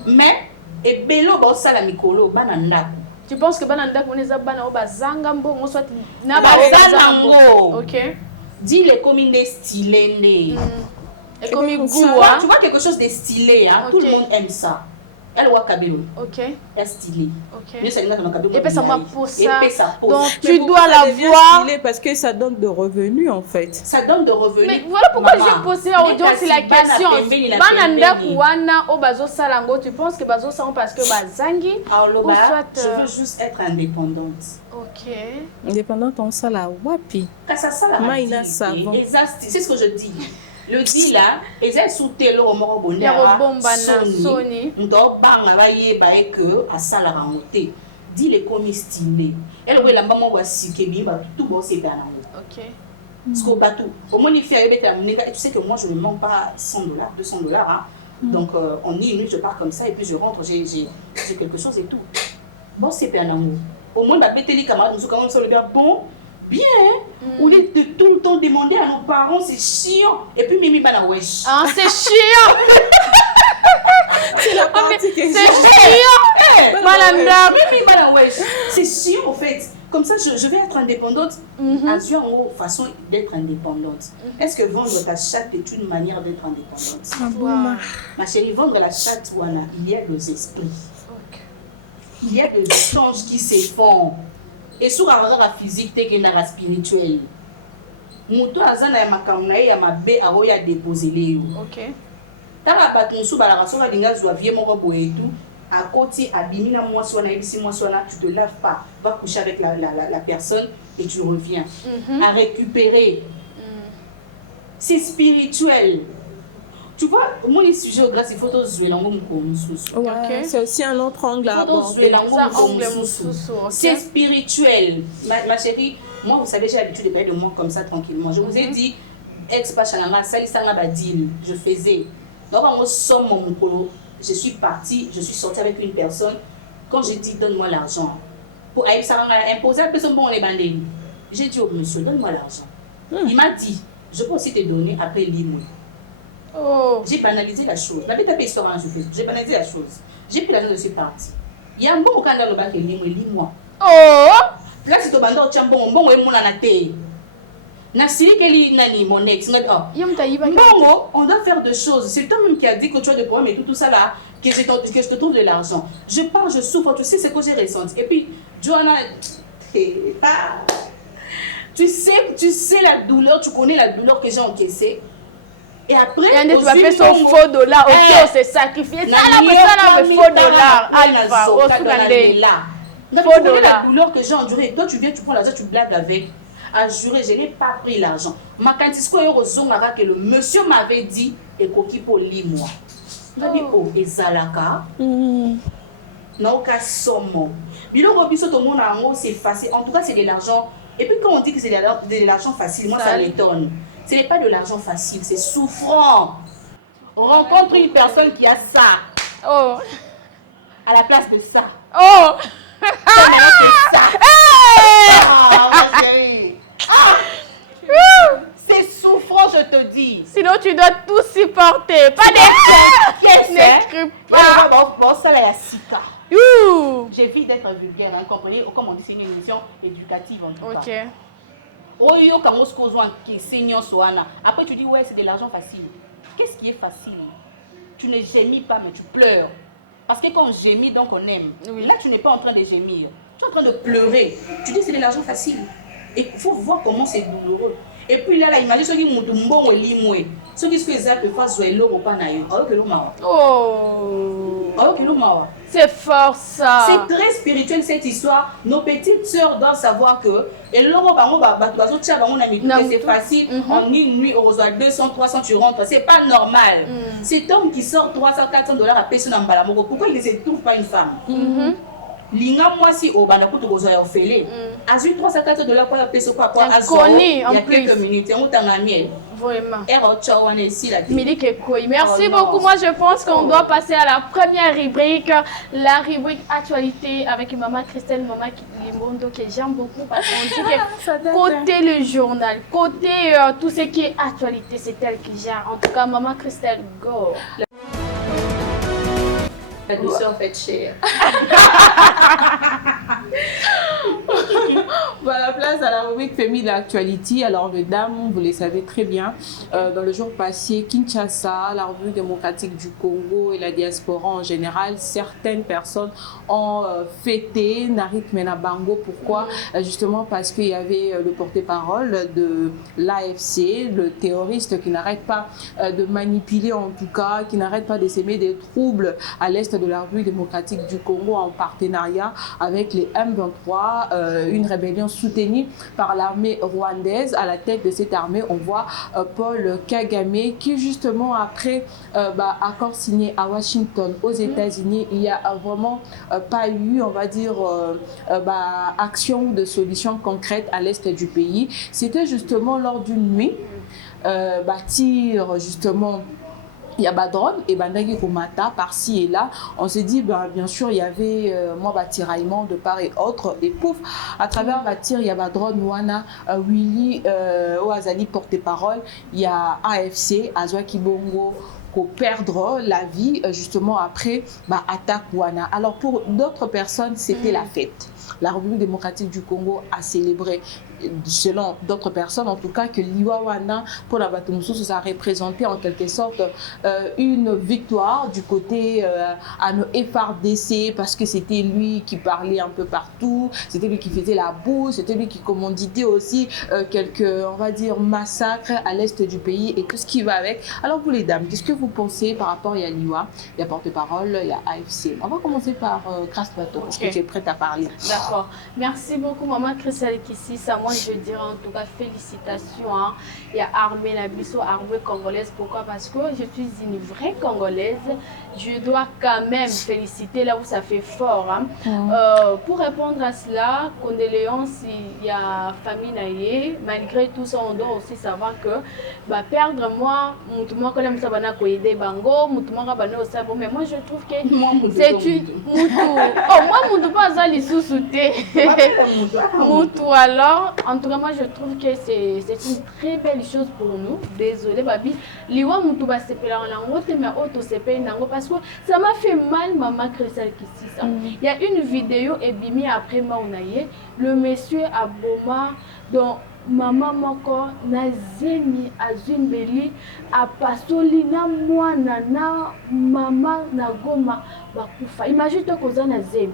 mais et belo ba sala mikolo bananda. Tu penses que bananda koneza bana oba zanga mbongo soit na ba zango? OK, dis les communes stylées et comme tu vois quelque chose de stylé hein, tout le monde aime ça. Elle voit Kabelo. OK. Elle est stylée. OK. Et puis ça m'a pour ça. Donc tu dois la voir parce que ça donne de revenus en fait. Ça donne de revenus. Mais voilà pourquoi j'ai posé à audience la question. Bananda kuana o bazo salango, tu penses que bazo salango parce que bazangi ou soit je veux juste être indépendante. OK. Indépendante en sala wapi. Quand ça sala maïna savon. C'est ce que je dis. Le dit là, ils ont sauté le mort bonheur. Ya bomba na Sony. Ndo bang abaye bae que à ça la ramoté. Dit les commis stylés. Elle voit la maman wa sikebi ba tout bon c'est bien. OK. Parce qu'au bateau, au moins il fait avec ta monnaie. Tu sais que moi je ne manque pas $100, $200 hein. Donc en une minute je pars comme ça et puis je rentre, j'ai quelque chose et tout. Bon c'est bien amour. Au moins ma bête les camarades nous comment ça le bien bon. Bien, on est de tout le temps demander à nos parents, c'est chiant. Et puis Mimi Bana wesh. Ah, c'est chiant. C'est la partie qui est C'est chiant. Madame Dam. Mimi Bana wesh. C'est chiant en fait. Comme ça, je vais être indépendante. Assure en façon d'être indépendante. Est-ce que vendre ta chatte est une manière d'être indépendante? Wow. Ma chérie, vendre la chatte, voilà, il y a des esprits. Okay. Il y a des échanges qui se font. Et sur la physique, tu es la spirituelle. Mouto azana ya makamna ya mabe aroya déposer les. OK. Tara batonsu bala rasoka dinga zwa vie moko boye tout. À côté abimi na moi soit na ibisi moi soit là, tu te laves pas, va coucher avec la personne et tu reviens à récupérer. C'est spirituel. Tu vois, moi les sujets grâce il faut jouer dans mon Ouais, c'est aussi un autre angle à aborder. C'est spirituel. Ma chérie, moi vous savez j'ai l'habitude de parler de moi comme ça tranquillement. Je vous ai dit ex-pachalanga sali sanga badil, je faisais. Donc on somme mon polo. Je suis partie, je suis sortie avec une personne. Quand je dis donne-moi l'argent, pour imposer un peu son bon les bandés. J'ai dit au monsieur donne-moi l'argent. Il m'a dit je peux aussi te donner après l'île. Oh. J'ai banalisé la chose. La bête a payé sur un Facebook. J'ai banalisé la chose. J'ai pris l'argent de ce parti. Il y a un bon cas dans le bac et lis-moi. Oh. Là c'est au bandit au chambon bon et mon anaté. Nasiri Kelly Nani, mon ex. Bon, on doit faire deux choses. C'est toi-même qui a dit que tu as des problèmes et tout ça là, que je te trouve de l'argent. Je pars, je souffre, tu sais ce que j'ai ressenti. Et puis, Johanna, tu sais la douleur, tu connais la douleur que j'ai encaissée. Et après, tu vas faire son faux dollar, ok, on s'est sacrifié. Ça là, mais faux dollar. Alpha, au Soukandé. Faux dollar. La douleur que j'ai endurée. Toi, tu viens, tu prends l'argent, tu blagues avec. À jurer, je n'ai pas pris l'argent. Ma cantisco est au que le monsieur m'avait dit et coquille pour moi. Je dis oh et Zalaka. Non qu'à somme. Bilo robiso tout le monde en haut c'est facile. En tout cas c'est de l'argent. Et puis quand on dit que c'est de l'argent facile, moi ça m'étonne. Ce n'est pas de l'argent facile, c'est souffrant. On rencontre une personne qui a ça. Oh. À la place de ça. Oh. Ça. Ah, ma chérie. C'est souffrant, je te dis. Sinon, tu dois tout supporter. Pas des n'écris pas. Bon, ça, là, il y a 6 cas. J'évite d'être vulgaire, hein, comprenez? Comme on dit, c'est une émission éducative en tout cas. Ok. Après, tu dis, ouais, c'est de l'argent facile. Qu'est-ce qui est facile? Tu ne gémis pas, mais tu pleures. Parce que quand on gémit, donc on aime. Oui. Là, tu n'es pas en train de gémir. Tu es en train de pleurer. Tu dis, c'est de l'argent facile. Et il faut voir comment c'est douloureux. Et puis là, imagine ceux qui m'ont dit, bon, ceux qui se font ça, peuvent faire l'eau au panaï. Oh. C'est fort ça. C'est très spirituel cette histoire. Nos petites sœurs doivent savoir que et c'est facile. En une nuit, on reçoit 200, 300, tu rentres. C'est pas normal. Cet homme qui sort 300, 400 dollars à payer dans Balamoko, pourquoi il ne se trouve pas une femme? Linga moi si au banaku to gozo ya ofele. Azu 304 dollars pour payer quoi quoi azo. Il y a quelques minutes on tanga miel. Vraiment. Merci beaucoup. Moi, je pense qu'on doit passer à la première rubrique, la rubrique actualité avec Maman Christelle, Maman Limondo, que j'aime beaucoup parce qu'on dit que côté le journal, côté tout ce qui est actualité, c'est elle qui gère. En tout cas, Maman Christelle, go. La douceur fait cher. Voilà, place à la rubrique Famille d'actualité. Alors, mesdames, vous le savez très bien, dans le jour passé, Kinshasa, la République démocratique du Congo et la diaspora en général, certaines personnes ont fêté Narit Menabango. Pourquoi? Justement parce qu'il y avait le porte-parole de l'AFC, le terroriste qui n'arrête pas de manipuler, en tout cas, qui n'arrête pas de s'aimer des troubles à l'est de la République démocratique du Congo en partenariat avec les M23, une rébellion soutenus par l'armée rwandaise. À la tête de cette armée, on voit Paul Kagame qui justement après accord signé à Washington aux États-Unis, il y a vraiment pas eu, on va dire, action de solution concrète à l'est du pays. C'était justement lors d'une nuit, tir justement. Il y a des drones et bandagi komata par-ci et là. On s'est dit, bien sûr, il y avait tiraillement de part et autre. Et pouf, à travers la tir, il y a des drones wana Willy Oazali porte-parole. Il y a AFC, Azwa Kibongo, pour perdre la vie justement après attaque wana. Alors pour d'autres personnes, c'était la fête. La République démocratique du Congo a célébré, selon d'autres personnes en tout cas, que Liwa Wana pour la Batumoussou, ça a représenté en quelque sorte une victoire du côté à nos FRDC, parce que c'était lui qui parlait un peu partout, c'était lui qui faisait la boue, c'était lui qui commanditait aussi quelques, on va dire, massacres à l'est du pays et tout ce qui va avec. Alors vous les dames, qu'est-ce que vous pensez par rapport à Liwa? Il y a porte-parole, il y a AFC. On va commencer par Grace Bateau. Est-ce que tu es prête à parler? D'accord. Merci beaucoup, maman Christelle Kissisa. Moi, je dirais en tout cas félicitations. Hein. Il y a Armée Nabiso, Armée congolaise. Pourquoi? Parce que je suis une vraie Congolaise. Je dois quand même féliciter là où ça fait fort. Hein. Pour répondre à cela, condoléances, il y a famille Naye. Malgré tout ça, on doit aussi savoir que perdre moi, quand même ça va aider bango, mais moi je trouve que c'est une moi pas les sous-soutés. Moutou alors, en tout cas moi je trouve que c'est une très belle chose pour nous. Désolé babi, liwa moutou ba sepela en lango mais auto sepela nango parce que ça m'a fait mal maman Christelle Kissisa. Il y a une vidéo et bimi après Maounaye, le monsieur Aboma dont maman moko na zemi azumbeli apasoli na mwana na mama na Goma bakufa. Imagine toi koza na zemi.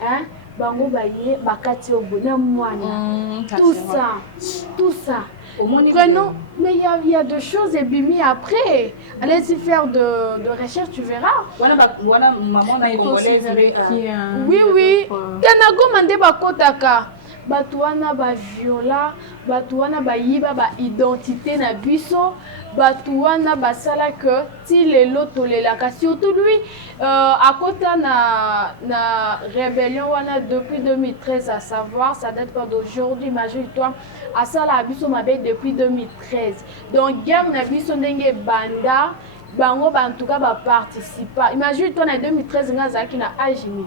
Hein? Bango baye bakati obona mwana. Tout ça. Prenons, mais il y a deux choses et bimi après. Allez-y faire de recherche, tu verras. Voilà maman na congolaise avec oui. Tena Goma nde bakotaka. Batuana ba viola, batuana ba yiba ba identité na biso, batuana ba sala que ti lelo tolelaka surtout lui à côté na rébellion wana depuis 2013 à savoir ça date pas d'aujourd'hui imagine-toi à sala biso mabe depuis 2013 donc guerre na biso ndenge banda bango ba en tout cas ba participa imagine-toi na 2013 ngazaki na âge mini.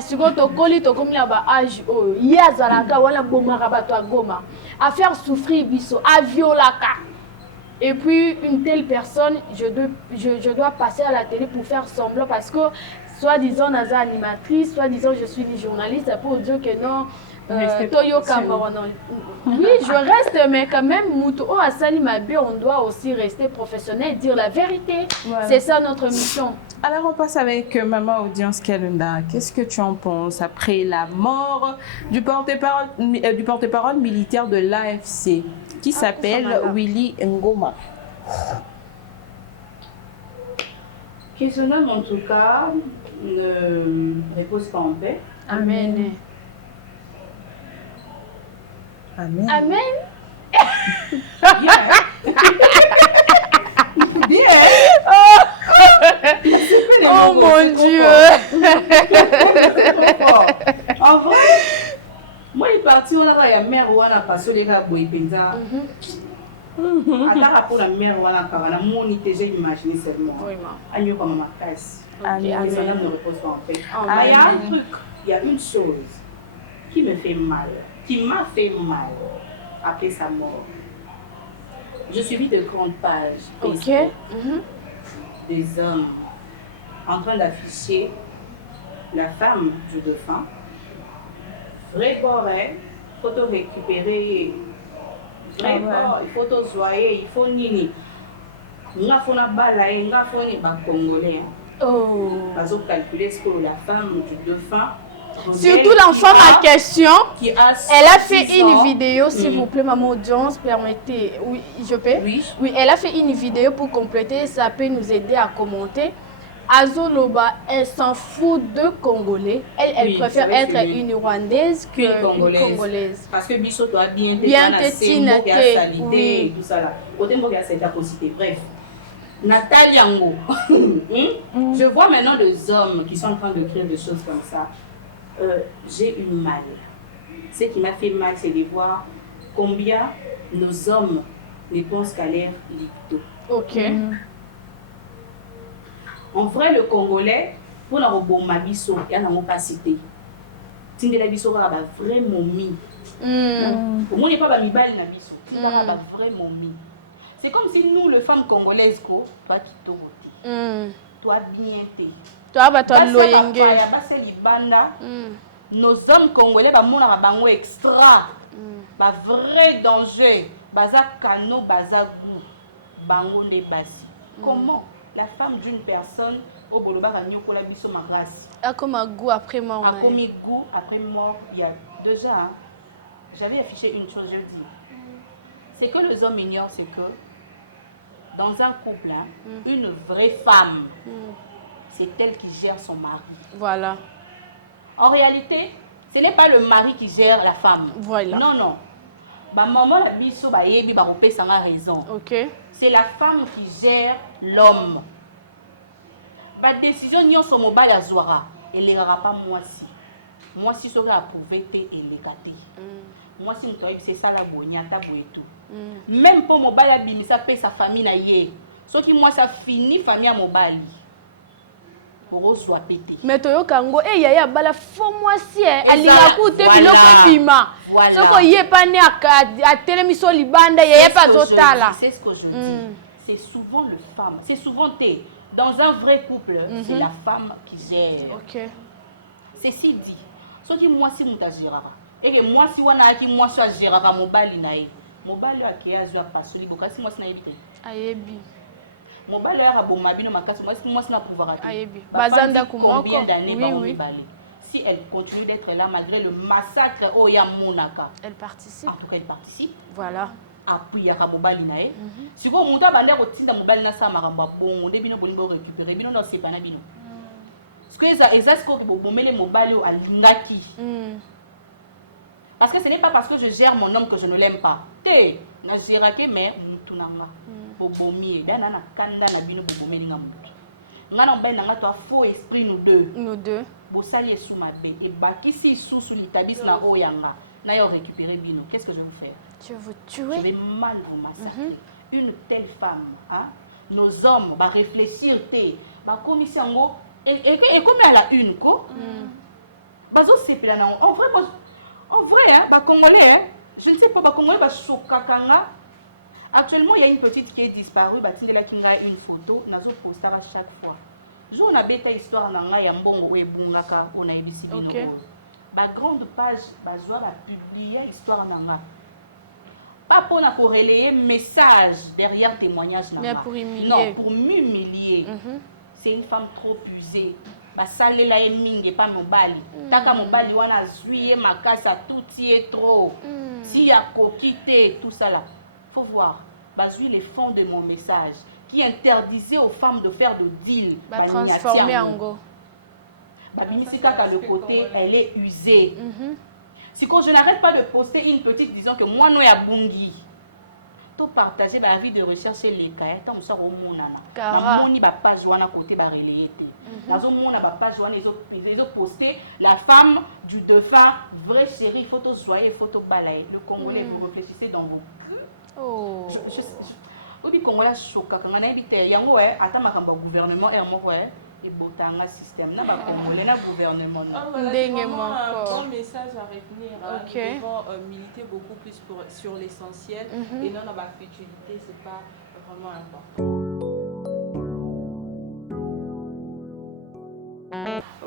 Si vous avez âge, il y a à faire souffrir biso, à violer. Et puis une telle personne, je dois passer à la télé pour faire semblant parce que soi-disant naza animatrice, soi-disant je suis une journaliste, pour dire que non. Toyo Cameroun. Oui, je reste, mais quand même, Moutou Asali Mabi, on doit aussi rester professionnel, dire la vérité. Voilà. C'est ça notre mission. Alors on passe avec Maman Audience Kalunda. Qu'est-ce que tu en penses après la mort du porte-parole militaire de l'AFC qui s'appelle Willy Ngoma? Que son homme en tout cas ne repose pas en paix. Amen. Amen. Amen. Bien. Oh mon Dieu. En vrai, moi il est parti on a la mère wana passé les gars boy penza. Alors pour la mère wana karana mon j'ai imaginé seulement. Oui ma. Agneau comme ma caisse. Amen. Les hommes ne reposent pas en paix. Il y a un truc, il y a une chose qui me fait mal, qui m'a fait mal après sa mort. Je suivis de grandes pages Facebook des hommes en train d'afficher la femme du défunt, vrai corps, photo récupérée, vrai corps, il faut tout soyer, il faut nini. Il faut na balaye, il faut ni ba congolais. Oh. Parce que calculer ce que la femme du défunt. Surtout l'enfant en question, elle a fait une vidéo, s'il vous plaît, maman audience, permettez, oui, je peux? Oui. Oui, elle a fait une vidéo pour compléter, ça peut nous aider à commenter. Azoloba, elle s'en fout de Congolais. Elle Oui, préfère c'est vrai, être c'est lui. une Rwandaise Qu'une qu'une Congolaise. Parce que Bisso doit bien Bien tétinate, salité oui. et tout ça là. Côté moi, il y a cette cité. Bref. Nathalie Yango. Je vois maintenant des hommes qui sont en train de créer des choses comme ça. J'ai eu mal. Ce qui m'a fait mal, c'est de voir combien nos hommes ne pensent qu'à l'air lipto. Ok. En vrai, le Congolais, pour la roboma biso, il n'y a pas cité. Tindela biso va vraiment mis. Pour moi, il n'y a pas de mibali na biso. Tindela va vraiment mis. C'est comme si nous, les femmes congolaises, toi qui t'es toi bien t'es. Toi, bah, toi, loyenge. Nos hommes congolais, bah, mon bango extra. Bah, vrai danger. Baza kano, baza goût. Bango ne basi. Comment la femme d'une personne au Boloba va nyoko la biso ma grâce. A comme un goût après mort. A comme goût après mort. Il y a déjà, hein, j'avais affiché une chose, je dis. C'est que les hommes ignorent, c'est que dans un couple, hein, une vraie femme, c'est elle qui gère son mari. Voilà. En réalité, ce n'est pas le mari qui gère la femme. Voilà. Non, non. Ba maman la biso ba yebi ba repé ça a raison. Ok. C'est la femme qui gère l'homme. Ba décision nyon son mobile azwara, elle ne pas moi si. Moi si sera approuvé té et légaté. Moi si m'toy c'est ça la bonyata boyetu. Même pour mobile abimisa paie sa famille na yé. Sauf que moi ça finit famille à mobile. Pour soit pété. Mais toyo kango e yaya bala fo moi si alinga kute biloko bima. Soko yé pas né à télémiso libanda yaya pas zotala. C'est ce que je dis. C'est souvent le femme. C'est souvent t'es dans un vrai couple, c'est la femme qui gère. OK. Ceci dit, ce qui moi si muta gérera. Et que moi si wana ki moi soit gérera mobali nae. Mobali aki azwa pasoli bokasi moi sina yebite. Ayebi. Mobali ya bomma bino makasi moi sina pouvoir. Ayebi. Bazanda kumoko. Combien d'années oui. Si elle continue d'être là malgré le massacre au Yamunaka. Elle participe. En tout cas elle participe. Voilà. Appui ya mobali nae. Si vous monta banda ko tinda mobali na sa maramba bongo de bino bolingo récupérer bino na sepana bino. Ce que ça ce que vous bomele mobali au alingaki. Parce que ce n'est pas parce que je gère mon homme que je ne l'aime pas. Té na gérake mais mutunanga. Bobomi ben na kanda na bino bobomeli nga mutu. Ngana ben nga to faux esprit nous deux. Nous deux. Bosali sous ma bé et bakisi sous litabis na oyanga. Na yo récupérer bino. Qu'est-ce que je vais vous faire? Tu veux tuer? Je vais mal vous massacrer. Une telle femme, hein? Nos hommes va réfléchir, va commission et comme à la une quoi? Bazo c'est en vrai, hein, bah congolais, hein, je ne sais pas, bah congolais, bah chokakanga. Actuellement, il y a une petite qui est disparue, bah tindela kinga une photo, nazo poster à chaque fois. Je on a bêta histoire nanga ya mbongo we bungaka on a ebisi bino. Bah grande page, bah joie va publier histoire nanga. Pas pour relayer message derrière témoignage. Mais pour humilier. Non, pour m'humilier. C'est une femme trop usée. Basale la mingi pas mobali. Taka mobali wana zuye makasa tout y est trop. Si y a coquité tout ça là. Faut voir. Basui les fonds de mon message qui interdisait aux femmes de faire de deal. Bah transformer en go. Bah binisika le côté elle est usée. Si quand je n'arrête pas de poster une petite disant que moi non ya bungi. To partager ba avis de recherche les cas tant ça au monana. Na moni ba page wana côté ba relayer té. Nazo mona ba page wana ils ont posté la femme du défunt vrai chéri photo soyez photo balaye. Le Congolais vous réfléchissez dans vos oh obi Congolais choka kanga na ebité yango ata makambo gouvernement et mo et botanga système na ba Congolais na gouvernement. Ndenge moko. Bon message à retenir. OK. Nous devons militer beaucoup plus sur l'essentiel et non dans la futilité, c'est pas vraiment important.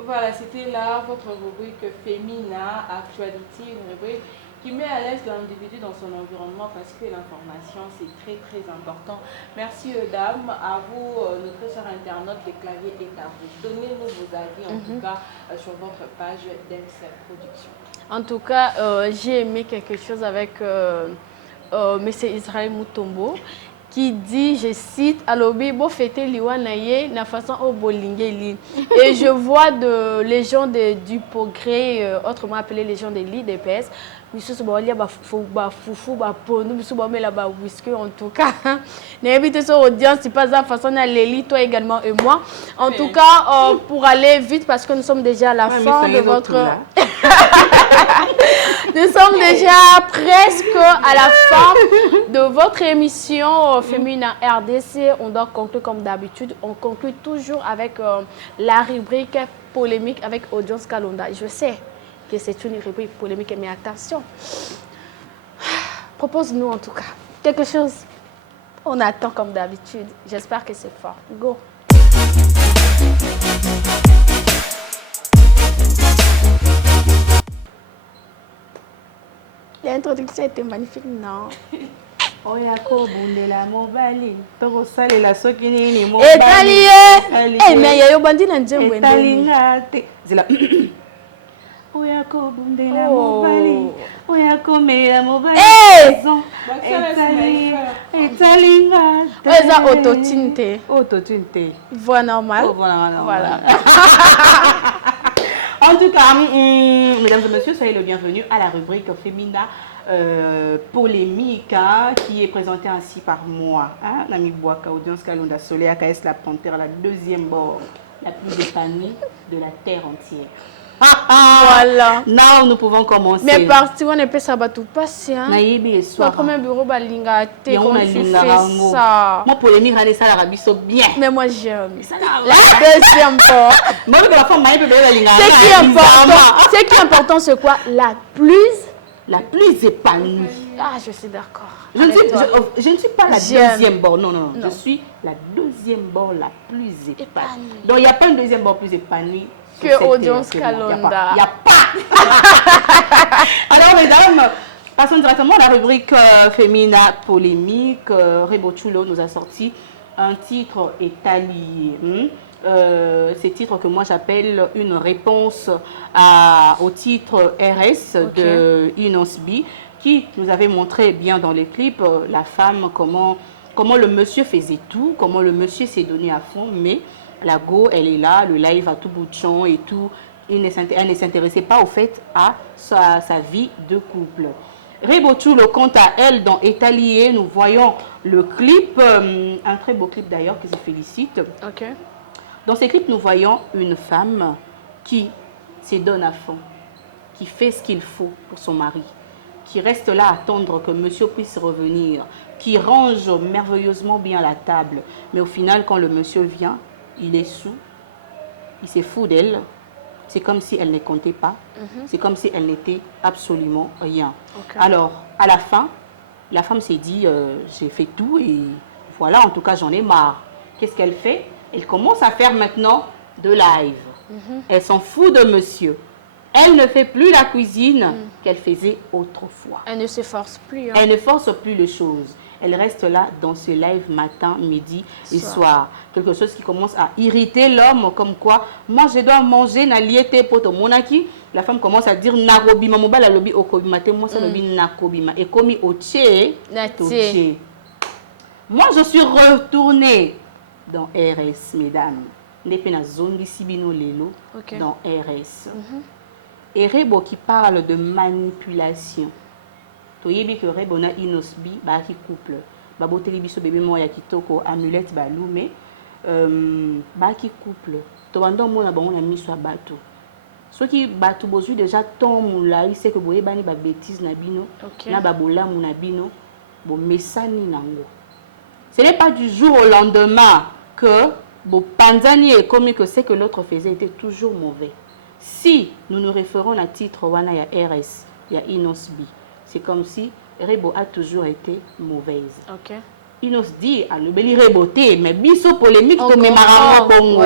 Voilà, c'était là votre rubrique Femina Actualité, une rubrique qui met à l'aise l'individu dans son environnement parce que l'information c'est très très important. Merci dames, à vous nos très chers internautes, les claviers est à vous. Donnez-nous vos avis en tout cas sur votre page d'Ems Production. En tout cas, j'ai aimé quelque chose avec M. Israël Mutombo qui dit, je cite, Alobi, bo fete liwanaye, na façon au bolingeli. Et je vois de légion du progrès, autrement appelé légion de l'IDPS. Monsieur Sobalia, foufou, ponou, monsieur Bamela, whisky, en tout cas. N'invitez sur audience, c'est pas la façon à Lélie, toi également et moi. En tout cas, pour aller vite, parce que nous sommes déjà à la fin de votre. Nous sommes déjà presque à la fin de votre émission Féminin RDC. On doit conclure comme d'habitude. On conclut toujours avec la rubrique polémique avec Audience Kalonda. Je sais que c'est une rubrique polémique, mais attention. Propose-nous en tout cas quelque chose. On attend comme d'habitude. J'espère que c'est fort. Go. L'introduction était magnifique, non? Oyako bundela mobali toko salela soki nini mobali etali mais yayo bandi na nzembo etalinga te zela oyako bundela mobali oyako mela mobali etalinga te eza autotune te voix normale voilà. En tout cas, mesdames et messieurs, soyez le bienvenu à la rubrique Fémina polémique qui est présentée ainsi par moi. Nami Bouaka, Audience Kalonda Soleil, AKS La Panthère, la deuxième bord, la plus épanouie de la terre entière. Voilà. Now, nous pouvons commencer. Mais parti, on ne peut pas tout passer. Le premier bureau, balinga, t'es comment tu fais ça? Moi, polémique, ça l'Arabie Saoudite bien. Mais moi, j'aime. La deuxième fois. Ce qui est important, c'est quoi? La plus épanouie. Ah, je suis d'accord. Je ne suis pas la deuxième bord. Non. Je suis la deuxième bord la plus épanouie. Donc, il n'y a pas une deuxième bord plus épanouie que Audience Kalonda. Il n'y a pas. Alors, mesdames, passons directement à la rubrique Fémina polémique. Rebo Chulo nous a sorti un titre étalé. C'est titre que moi j'appelle une réponse au titre RS de Inosbi, qui nous avait montré bien dans les clips la femme, comment le monsieur faisait tout, comment le monsieur s'est donné à fond, mais la go, elle est là, le live à tout bout de champ et tout. Elle ne s'intéressait pas au fait à sa vie de couple. Rebochulo, quant à elle, dans Étalier, nous voyons le clip, un très beau clip d'ailleurs, que je félicite. Okay. Dans ces clips, nous voyons une femme qui se donne à fond, qui fait ce qu'il faut pour son mari, qui reste là à attendre que monsieur puisse revenir, qui range merveilleusement bien la table. Mais au final, quand le monsieur vient, il est sous, il se fout d'elle. C'est comme si elle ne comptait pas. C'est comme si elle n'était absolument rien. Okay. Alors, à la fin, la femme s'est dit, j'ai fait tout et voilà, en tout cas, j'en ai marre. Qu'est-ce qu'elle fait? Elle commence à faire maintenant de live. Elle s'en fout de monsieur. Elle ne fait plus la cuisine qu'elle faisait autrefois. Elle ne se force plus. Elle ne force plus les choses. Elle reste là dans ce live matin, midi et soir. Quelque chose qui commence à irriter l'homme, comme quoi, moi je dois manger na liété poto monaki. La femme commence à dire nakobima, mon bal a lobi okobima, moi ça lobi nakobima. Et comme oche, moi je suis retournée dans RS, mesdames. Depuis na zone sibino lelo dans RS. Et Rebo qui parle de manipulation. Toyebi que Rebo na Inosbi ba ki couple. Ba boteli biso bébé moya kitoko amulette ba lume. Ba ki couple. To bando mona ba on a mis sur bateau. Ceux qui bateau bozu déjà ton moula, il sait que boye bani ba bêtise na bino, na ba bola na bino, bo mesani nango. Ce n'est pas du jour au lendemain que bo panzani est comme que c'est que l'autre faisait était toujours mauvais. Si nous nous référons à titre wana ya RS, ya Inosbi, c'est comme si Rebo a toujours été mauvaise. Okay. Inos dit à le beli Reboté, mais biso polémique to me marama bongo.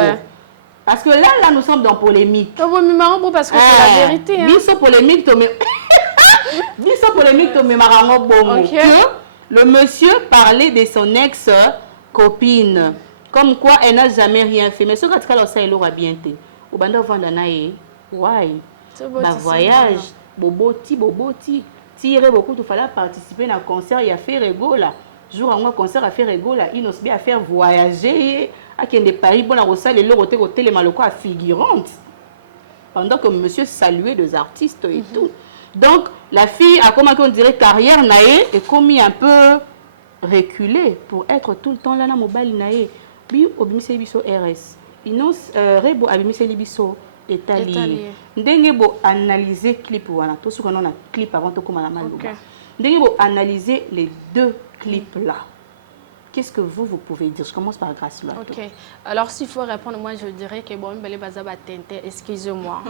Parce que là nous sommes dans polémique. To me marama parce que c'est la vérité. Biso polémique to me biso polémique to me marama bongo. Que le monsieur parlait de son ex-copine, comme quoi elle n'a jamais rien fait. Mais ce que tu as ça il aura bien été. Au bando vandanaye. Ouais. Bah voyage, boboti. Tirer beaucoup, il fallait participer à un concert, il y a fait Rego là. jour un concert à faire rigoler, Inos bien à faire voyager, à qui est Paris, bon à Rossal et le côté les malocos à figurante. Pendant que monsieur saluait des artistes et tout. Donc, la fille a comment on dirait carrière naïe et commis un peu reculé pour être tout le temps là dans mobile naïe. Bi obimise biso RS. Inos rebo abimise biso étalé. Ndenge bo analyser clip wana. Tout ce qu'on a clip avant de commencer à maloba. Ndenge bo analyser les deux clips là. Qu'est-ce que vous pouvez dire? Je commence par Grace Loato. Ok. Alors, s'il faut répondre, moi, je dirais que bon, excusez-moi.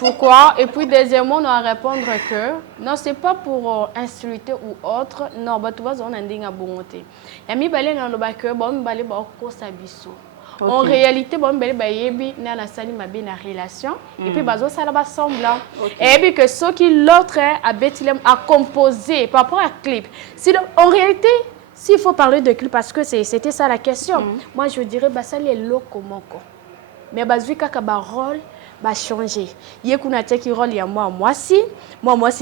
Pourquoi? Et puis, deuxièmement, on va répondre que non, c'est pas pour insulter ou autre. Non, bah, tu vois, on a une bonté. Et mi balé dans le bac que bon, balé ba ko sabiso. En réalité, bon, balé ba yebi na la sali ma bien la relation. Et puis, bazo ça là semblant. Et puis que ce qui l'autre a Bethlehem a composé par rapport à clip. En réalité. S'il faut parler de clip, parce que c'était ça la question, moi je dirais que ça les locomoko. Mais vu que le rôle va changer. Il y a un rôle, il y a moi si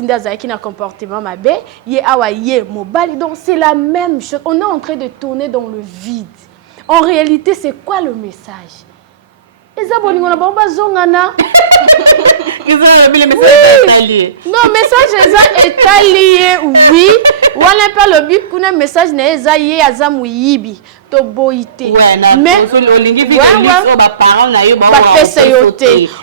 ndaza qui a un comportement mabe, il y a mobile. Donc c'est la même chose. On est en train de tourner dans le vide. En réalité, c'est quoi le message? Les abonnés, on a bon bazongana. Le message est lié. Non, message est lié, oui. On n'a pas le but qu'on a un message n'est pas lié à Zamouybi. To boité. Mais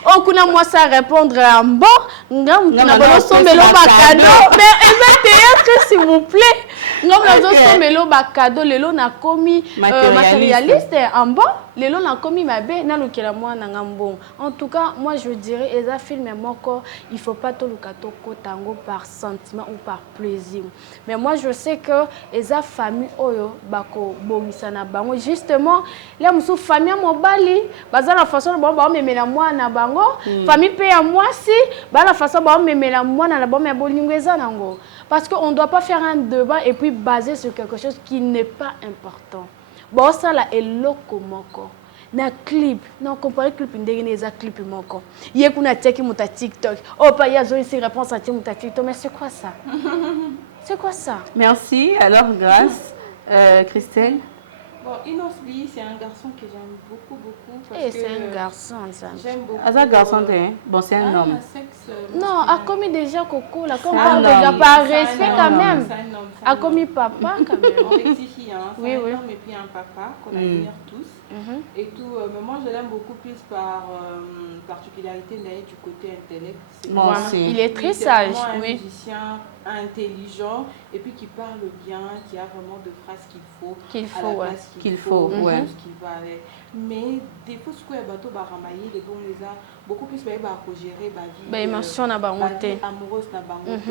on kuna moi ça répondre en bon. Ngam na bono sombelo ba cadeau. Mais théâtre s'il vous plaît. Ngam na sombelo ba cadeau lelo na komi matérialiste en bon. Lelo na komi mabe na lukela moi na ngambon. En tout cas, moi je dirais eza film moko, il faut pas to lukato kotango par sentiment ou par plaisir. Mais moi je sais que eza famille oyo bako bomisa na bango justement là musu famille mobali baza la façon ba ba memela mwana bango famille pe ya mwasi ba la façon ba memela mwana na ba me bolingo eza nango parce que on doit pas faire un débat et puis baser sur quelque chose qui n'est pas important. Bon ça là est lokomoko na clip non comparer clip ndenge neza clip moko ye kuna teki muta TikTok oh pas ya zo ici réponse à muta TikTok mais c'est quoi ça? C'est quoi ça? Merci. Alors Grace Christelle. Bon, Inos Lee, c'est un garçon que j'aime beaucoup. Et c'est un garçon, ça. J'aime beaucoup. Ah, c'est un garçon, bon, c'est un homme. Non, a commis déjà Coco, là, comme on parle déjà par respect quand même. A commis papa quand même. On rectifie, hein. Oui. Un homme et puis un papa qu'on admire tous. Et tout, mais moi je l'aime beaucoup plus par particularité du côté intellect. Il est très sage, un musicien intelligent et puis qui parle bien, qui a vraiment de phrases qu'il faut ce qu'il va avec. Mais des fois ce que les bateaux baramaillé les bons les a beaucoup plus gérer vie émotion na bangote amoureuse na bangote.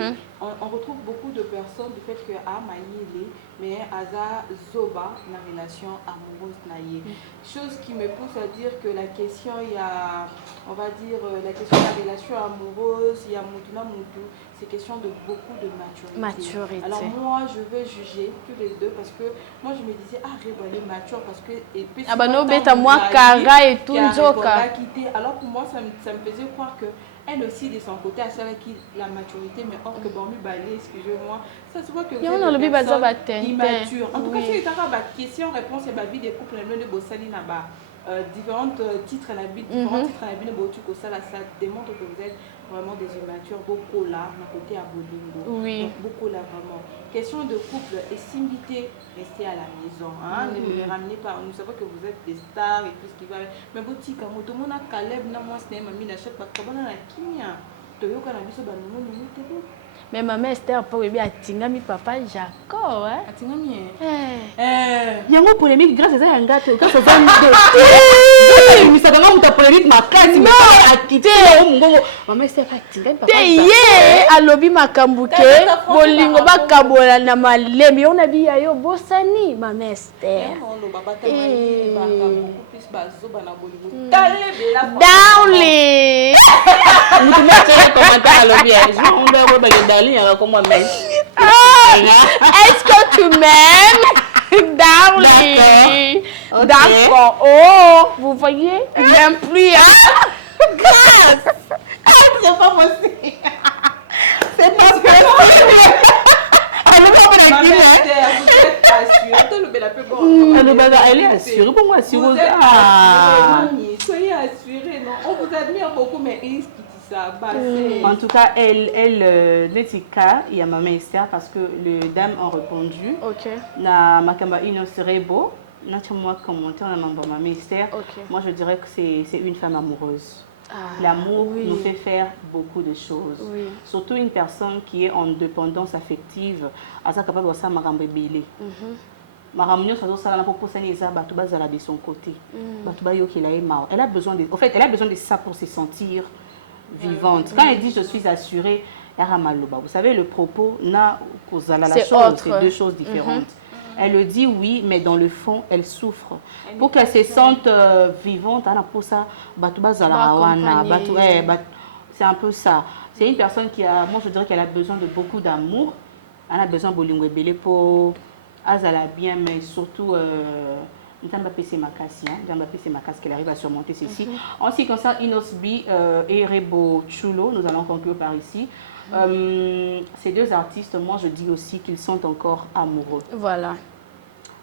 On retrouve beaucoup de personnes du fait que maillé mais aza zoba na relation amoureuse naïe. Chose qui me pousse à dire que la question il y a on va dire la question de la relation amoureuse, il y a mutu, c'est question de beaucoup de maturité. Alors moi je vais juger tous les deux parce que moi je me disais elle est mature parce que et puis moi Kara et tout alors pour moi ça me faisait croire que elle aussi de son côté à celle qui la maturité mais or que bon balé excusez-moi ça se voit que on a le immature. En tout cas si tu as une question réponse et vie des couples de bossali na ba différents titres à la vie ça démontre que vous êtes vraiment des immatures beaucoup là d'un côté à Bolingo beaucoup là vraiment question de couple et similité restez à la maison hein ne me ramenez pas nous savons que vous êtes des stars et tout ce qui va mais boutique tout le monde a Caleb na moi c'est mamie n'achète pas comment na kimia to yoka na biso ba nous mais ma mère Esther pas oui bien tingami papa Jacob hein tingami yango polémique grâce à un gars quand ça donne mais ça donne ta polémique ma classe non a quitté ma mère Esther pas tingami papa alobi makambuke bolingo bakabola na malembi on a bien yo bosani ma mère Esther Downly vous mettez commentaire alobi on doit est-ce que tu m'aimes? Downly. D'accord. Oh, vous voyez? Il n'aime plus. Grâce. C'est pas possible. C'est pas possible. Ma mère, vous êtes Elle est assurée. Pour moi, soyez assurée, non? On vous admire beaucoup, mais il ça. En tout cas, elle, Netika, il y a Maman Esther parce que les dames ont répondu. Ok. Na Makamba Inosrebo, moi commentaire na Maman Esther. Moi, je dirais que c'est une femme amoureuse. L'amour nous fait faire beaucoup de choses. Surtout une personne qui est en dépendance affective, à ça capable de ça Marambe Belé. Maramnio ça doit ça la proposition les abatuba zala de son côté. Batuba yo qui est mort. Elle a besoin de, en fait, elle a besoin de ça pour se sentir vivante. Quand elle dit je suis assurée, vous savez le propos na kozala la chose, c'est deux choses différentes. Elle le dit oui, mais dans le fond, elle souffre. Pour qu'elle se sente vivante, c'est un peu ça. C'est une personne qui a, moi je dirais qu'elle a besoin de beaucoup d'amour. Elle a besoin de bolingwe belé pour azala bien, mais surtout qu'elle arrive à surmonter ceci. En ce qui concerne Inosbi et Rebo Chulo, nous allons conclure par ici. Ces deux artistes, moi je dis aussi qu'ils sont encore amoureux. Voilà.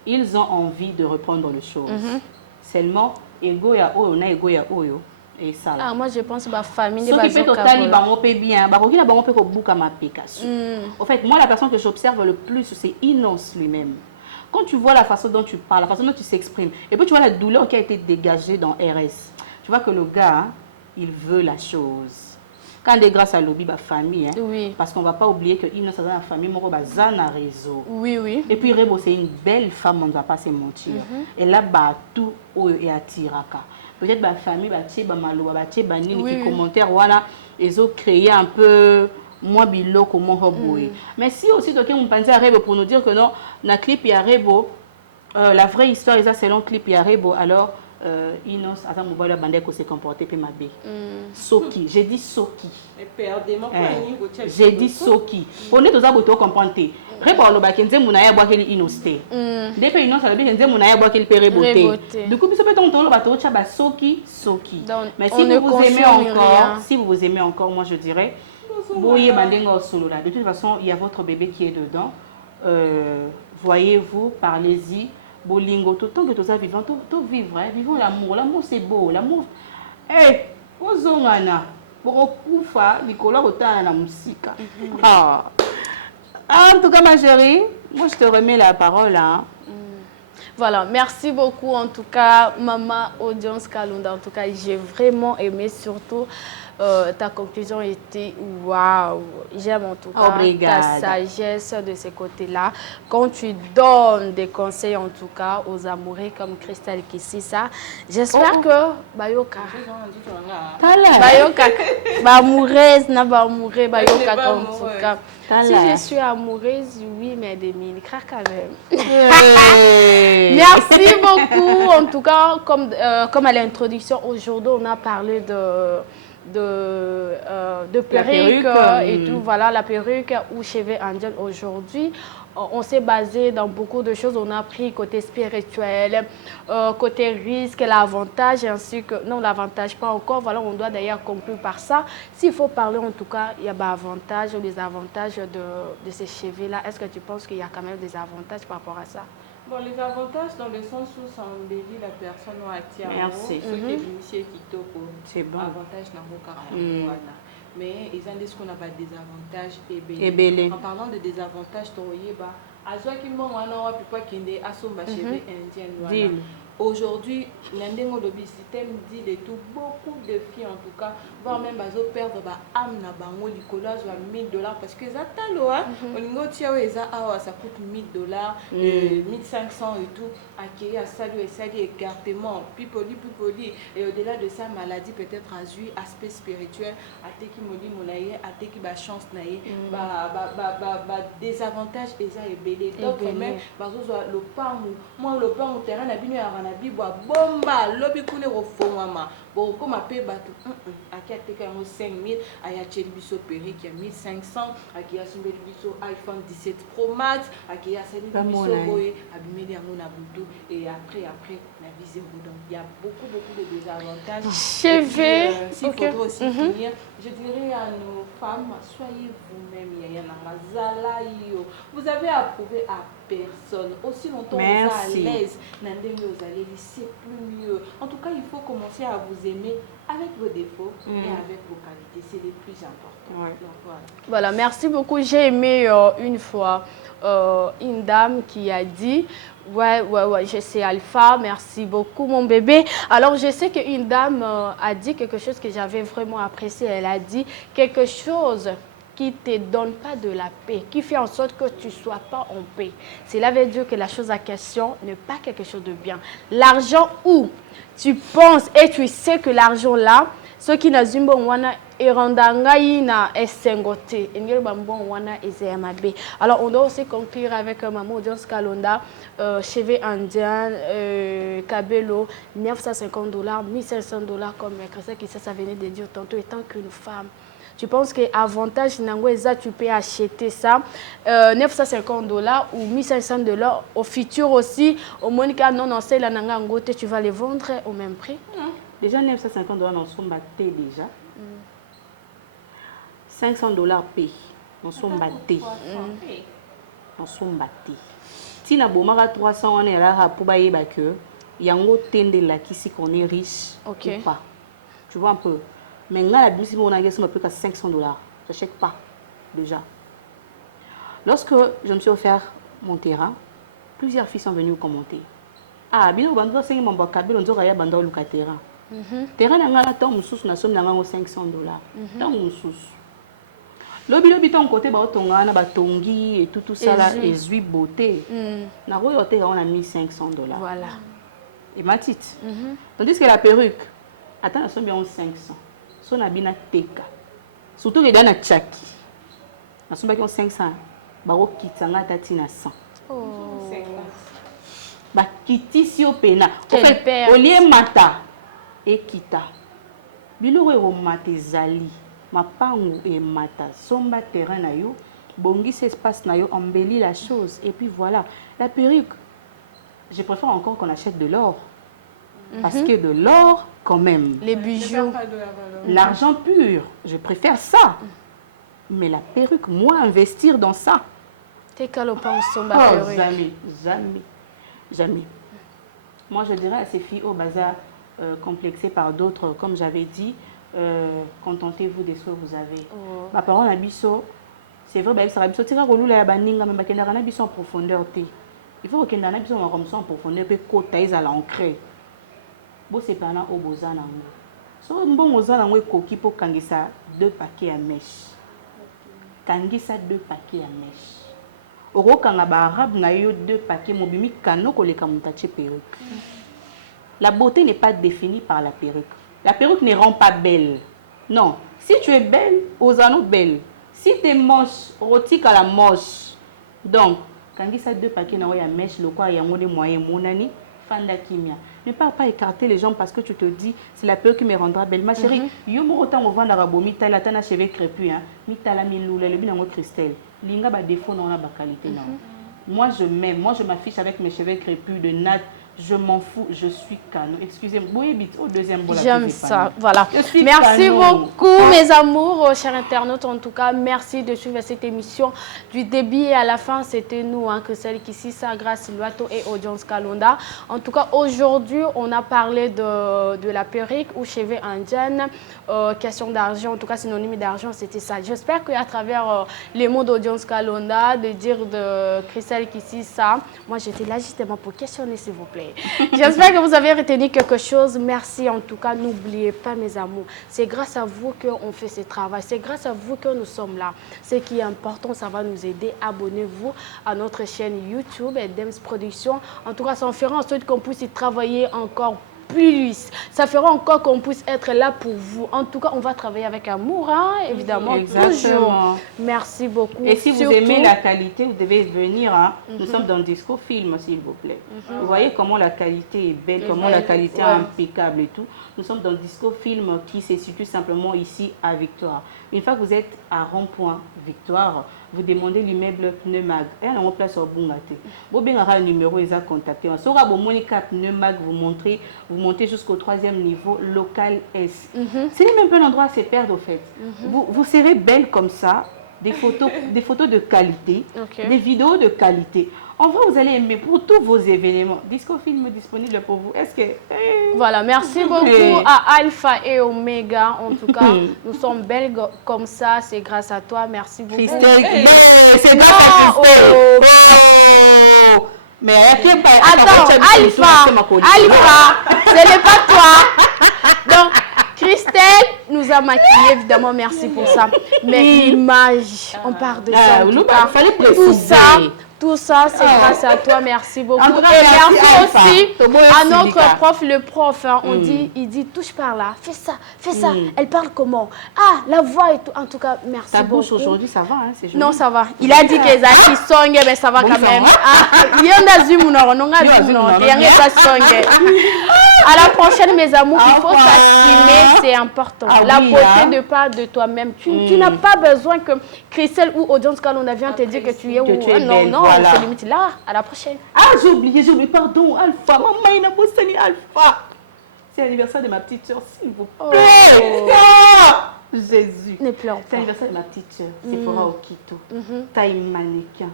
Ils ont envie de reprendre les choses. Seulement, ego ya oyo na ego ya oyo et ça. Ah, moi je pense que ma famille ce qui fait totalement bango pe bien, bango qui na bango pe ko buka ma pekasu. En fait, moi la personne que j'observe le plus c'est Inos lui-même. Quand tu vois la façon dont tu parles, la façon dont tu s'exprimes, et puis tu vois la douleur qui a été dégagée dans RS, tu vois que le gars, il veut la chose. Quand est grâce à l'objet de famille, parce qu'on ne va pas oublier que Inos a une famille, mon un réseau. Et puis Rebo, c'est une belle femme, on ne va pas se mentir. Et là, tout est à Tiraka. Peut-être que la famille, qui commentaire, voilà, ils ont créé un peu moins bilo comment Rebo. Mais si aussi, on pense à Rebo pour nous dire que non, dans le clip, il y a Rebo, la vraie histoire, c'est long clip, il y a Rebo, alors. Inos, attends, mon boy bandé s'est comporté puis ma bé. Soki, j'ai dit Soki. J'ai dit Soki. On est tous à bout comprendre. Répond le bac, on a boire quel Inosté. Depuis Inos, on a bien on a boire quel péréboté. Du coup, puis ça peut tomber le bateau, tu as Soki, Soki. Mais si vous vous aimez encore, si vous vous aimez encore, moi je dirais, boyez bandingo solo là. De toute façon, il y a votre bébé qui est dedans. Voyez-vous, parlez-y. Bolingo, tout tant que tu es vivant, tout vivre, vivons l'amour. L'amour c'est beau, l'amour. Eh, ozongana, pour kufa, Nicolas autant la musique. En tout cas, ma chérie, moi je te remets la parole. Voilà, merci beaucoup en tout cas, Maman Audience Kalunda. En tout cas, j'ai vraiment aimé surtout. Ta conclusion était waouh, j'aime en tout cas ta sagesse de ce côté-là. Quand tu donnes des conseils en tout cas aux amoureux comme Christelle Kissisa, j'espère que Bayoka, amoureuse, n'a pas amoureuse, Bayoka en tout cas. Si je suis amoureuse, oui, mais des mille craques quand même. Merci beaucoup. En tout cas, comme à l'introduction, aujourd'hui, on a parlé de perruque et tout, voilà, la perruque ou cheveux angel aujourd'hui. On s'est basé dans beaucoup de choses. On a pris côté spirituel, côté risque, l'avantage, ainsi que... Non, l'avantage pas encore. Voilà, on doit d'ailleurs conclure par ça. S'il faut parler, en tout cas, il y a avantages ou des avantages de ces cheveux-là. Est-ce que tu penses qu'il y a quand même des avantages par rapport à ça? Bon, les avantages dans le sens où ça embellit la personne ou attire. Merci. Ce qui est initié qui toko. C'est bon. Avantage n'a pas mais ils ont dit ce qu'on a des avantages et en parlant de désavantages, aujourd'hui, l'Indengo Lobby système dit de tout, beaucoup de filles en tout cas, voire même perdre âme na bango licolas ou $1000 parce que ça talo au niveau ça coûte $1000, 1500 et tout, accueillir à salut et salut écartement, pipoli et au-delà de ça maladie peut-être aspect spirituel, à te qui modi monaye, à te qui ba chance naye, désavantage et ça est belé. Donc même le pain, moi le pain au terrain na bino ya na bibwa bomba lobi kune ko fongama Bon, comme un peu bateau, à qui a été 5 000, à y a Bisso Perry qui a 1500, à qui a Bisso iPhone 17 Pro Max, à qui a Bisso Boy, à Bimeli Amona Boudou, et après, la vie zéro. Donc, il y a beaucoup de désavantages. Je vais. S'il faudrait aussi finir, je dirais à nos femmes, soyez vous-même, vous avez à prouver à personne. Aussi longtemps vous êtes à l'aise, c'est plus mieux. En tout cas, il faut commencer à vous aimer avec vos défauts et avec vos qualités. C'est les plus importants. Ouais. Donc, voilà, merci beaucoup. J'ai aimé une fois une dame qui a dit ouais, je sais Alpha, merci beaucoup mon bébé. Alors je sais qu'une dame a dit quelque chose que j'avais vraiment apprécié. Elle a dit quelque chose qui ne te donne pas de la paix, qui fait en sorte que tu ne sois pas en paix. Cela veut dire que la chose à question n'est pas quelque chose de bien. L'argent où tu penses et tu sais que l'argent là, ce qui n'a pas wana erandangai na esengote, engel bambon wana ezeyamabe. Alors on doit aussi conclure avec maman Audience Kalonda, cheveux indien, Kabelo, $950, $1,500 comme Christelle qui ça venait de dire tantôt, étant qu'une femme. Tu penses que avantage tu peux acheter ça $950 ou $1,500 au futur aussi au moins que non c'est la nanga ngote tu vas les vendre au même prix. Déjà $950 dans son batté déjà. $500 paye dans son batté. Dans son batté. Si na bomara 300 on est là pour bailler que yango tende là qui si qu'on est riche ou pas. Tu vois un peu. Mais là, la si on a gagné plus qu'à $500. Je n'achète pas, déjà. Lorsque je me suis offert mon terrain, plusieurs filles sont venues commenter. Ah, bien, on va faire mon bacabé, on va faire un terrain. Terrain, on a un temps, on a $500. Tant on sous. Lobi, ton côté, on a un tongi et tout ça là, et zui beauté. On a $1,500. Voilà. Et ma petite. Tandis que la perruque, attends, on a bien 500. So na bina teka surtout que dans na chaki na somba ki 500 ba ko kitanga tati na 100 ba kiti si opena en fait au lieu mata et kita biloko e mata ezali mapangu e mata somba terrain na yo bongisi espace na yo embellit la chose et puis voilà la perruque je préfère encore qu'on achète de l'or. Parce que de l'or, quand même. Les bijoux. L'argent pur, je préfère ça. Mais la perruque, moi, investir dans ça. T'es calopant sur ma perruque. Jamais. Moi, je dirais à ces filles au bazar complexées par d'autres, comme j'avais dit, contentez-vous de ce que vous avez. Ma parole à Bisso, c'est vrai, ça va Bisso, tu vas rouler la baninga, mais qu'il y a un Bisso en profondeur. Il faut qu'il y ait un Bisso en profondeur, puis côté à l'ancrer. Bon, c'est pas là au bozan nango. So bon bozan nango koki pour kangisa 2 paquets à mèche. Kangisa 2 paquets à mèche. Oro kanga ba arabe na yo 2 paquets mobimi kano koleka mutache perruque. La beauté n'est pas définie par la perruque. La perruque ne rend pas belle. Non, si tu es belle, ozano belle. Si tu es moche, rotique à la moche. Donc, kangisa 2 paquets na ya mèche le quoi yango de moyen monani. Fanda Kimia. Ne pas écarter les gens parce que tu te dis c'est la peur qui me rendra belle. Ma chérie, yo mo autant on vend arabo mi tala tana cheveux crépus hein, mi tala mi loula le binango Christelle. Linga ba défaut non na ba qualité non. Moi je m'aime, moi je m'affiche avec mes cheveux crépus de nat. Je m'en fous, je suis canon. Excusez-moi, au deuxième bout. J'aime ça, voilà. Merci beaucoup, mes amours, chers internautes. En tout cas, merci de suivre cette émission du début et à la fin. C'était nous, hein, que celle qui s'y ça, grâce Luato et Audience Kalonda. En tout cas, aujourd'hui, on a parlé de la perruque ou cheveux indiennes. Question d'argent, en tout cas, synonyme d'argent, c'était ça. J'espère qu'à travers les mots d'Audience Kalonda, de dire de Christelle qui s'y ça, moi j'étais là justement pour questionner, s'il vous plaît. J'espère que vous avez retenu quelque chose. Merci en tout cas. N'oubliez pas, mes amours, c'est grâce à vous qu'on fait ce travail. C'est grâce à vous que nous sommes là. Ce qui est important, ça va nous aider. Abonnez-vous à notre chaîne YouTube, Dems Production. En tout cas, ça en fera en sorte qu'on puisse y travailler encore plus. Ça fera encore qu'on puisse être là pour vous. En tout cas, on va travailler avec amour, hein, évidemment, toujours. Merci beaucoup. Et si vous aimez la qualité, vous devez venir. Hein. Nous sommes dans Disco Film, s'il vous plaît. Vous voyez comment la qualité est belle, comment la qualité est impeccable et tout. Nous sommes dans Disco Film qui se situe simplement ici à Victoire. Une fois que vous êtes à Rond-Point Victoire, vous demandez l'immeuble Pneumag. Et on place au Bungate. Vous avez un numéro, ils ont contacté. Si vous avez 4 Pneumag, vous montez jusqu'au 3e niveau, local S. C'est même pas un endroit à se perdre au fait. Vous serez belle comme ça, des photos de qualité, des vidéos de qualité. En vrai, vous allez aimer pour tous vos événements. Disco Film disponible pour vous. Est-ce que... Voilà, merci beaucoup à Alpha et Omega. En tout cas, nous sommes belles comme ça. C'est grâce à toi. Merci beaucoup. Christelle, c'est grâce à Christelle. Mais attends, Alpha, ce n'est pas toi. Donc, Christelle nous a maquillés, évidemment, merci pour ça. Mais l'image, on parle de ça. En tout cas, tout ça, c'est grâce à toi. Merci beaucoup. Et merci aussi à notre prof, le prof. Hein, il dit, touche par là, fais ça. Elle parle comment? Ah, la voix et tout. En tout cas, merci beaucoup. Ta bouche aujourd'hui, ça va, hein, c'est joli. Non, ça va. Il a dit que les acquis sont, mais ça va quand même. Il y en a zoom, à la prochaine, mes amours, il faut s'assumer, c'est important. La beauté de part de toi-même. Tu n'as pas besoin que Christelle ou Audience Calon vient te dire que tu es où. Non, on se limite là. À la prochaine. Ah, j'ai oublié, pardon, Alpha. Maman, il n'a pas sonné Alpha. C'est l'anniversaire de ma petite soeur, s'il vous plaît. Oh, Jésus. Ne pleure pas. C'est l'anniversaire de ma petite soeur, Sephora Okito. Taille mannequin.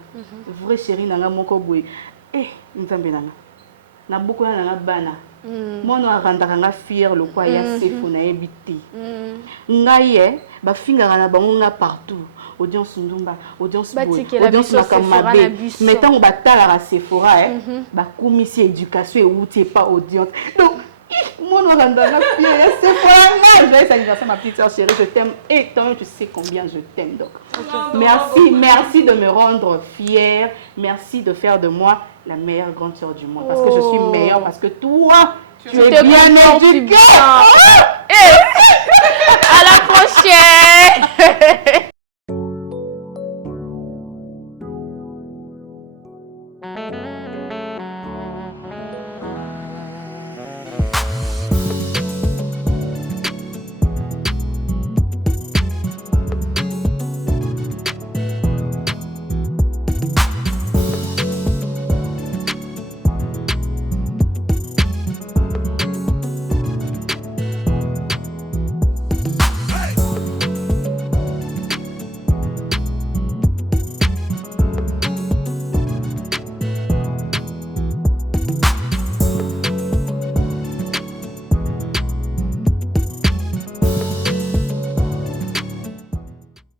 Vraie chérie, nanga moko boy. Eh, nzambe nanga. Na beaucoup nanga bana. Moi, on a rendu fier le quoi ya Sephora na ebité. Ngaye, ba finga na bango partout. Audience Ndumba, audience Boy, audience Makamabé. Mettons batala à Sephora, bah commission éducation et où t'es pas audience. Donc, moi, on a rendu fier Sephora. Je vais anniversaire ma petite soeur chérie, je t'aime et toi, tu sais combien je t'aime. Donc, merci de me rendre fière, merci de faire de moi la meilleure grande sœur du monde, parce que je suis meilleure, parce que toi, tu es bien éduquée. À la prochaine.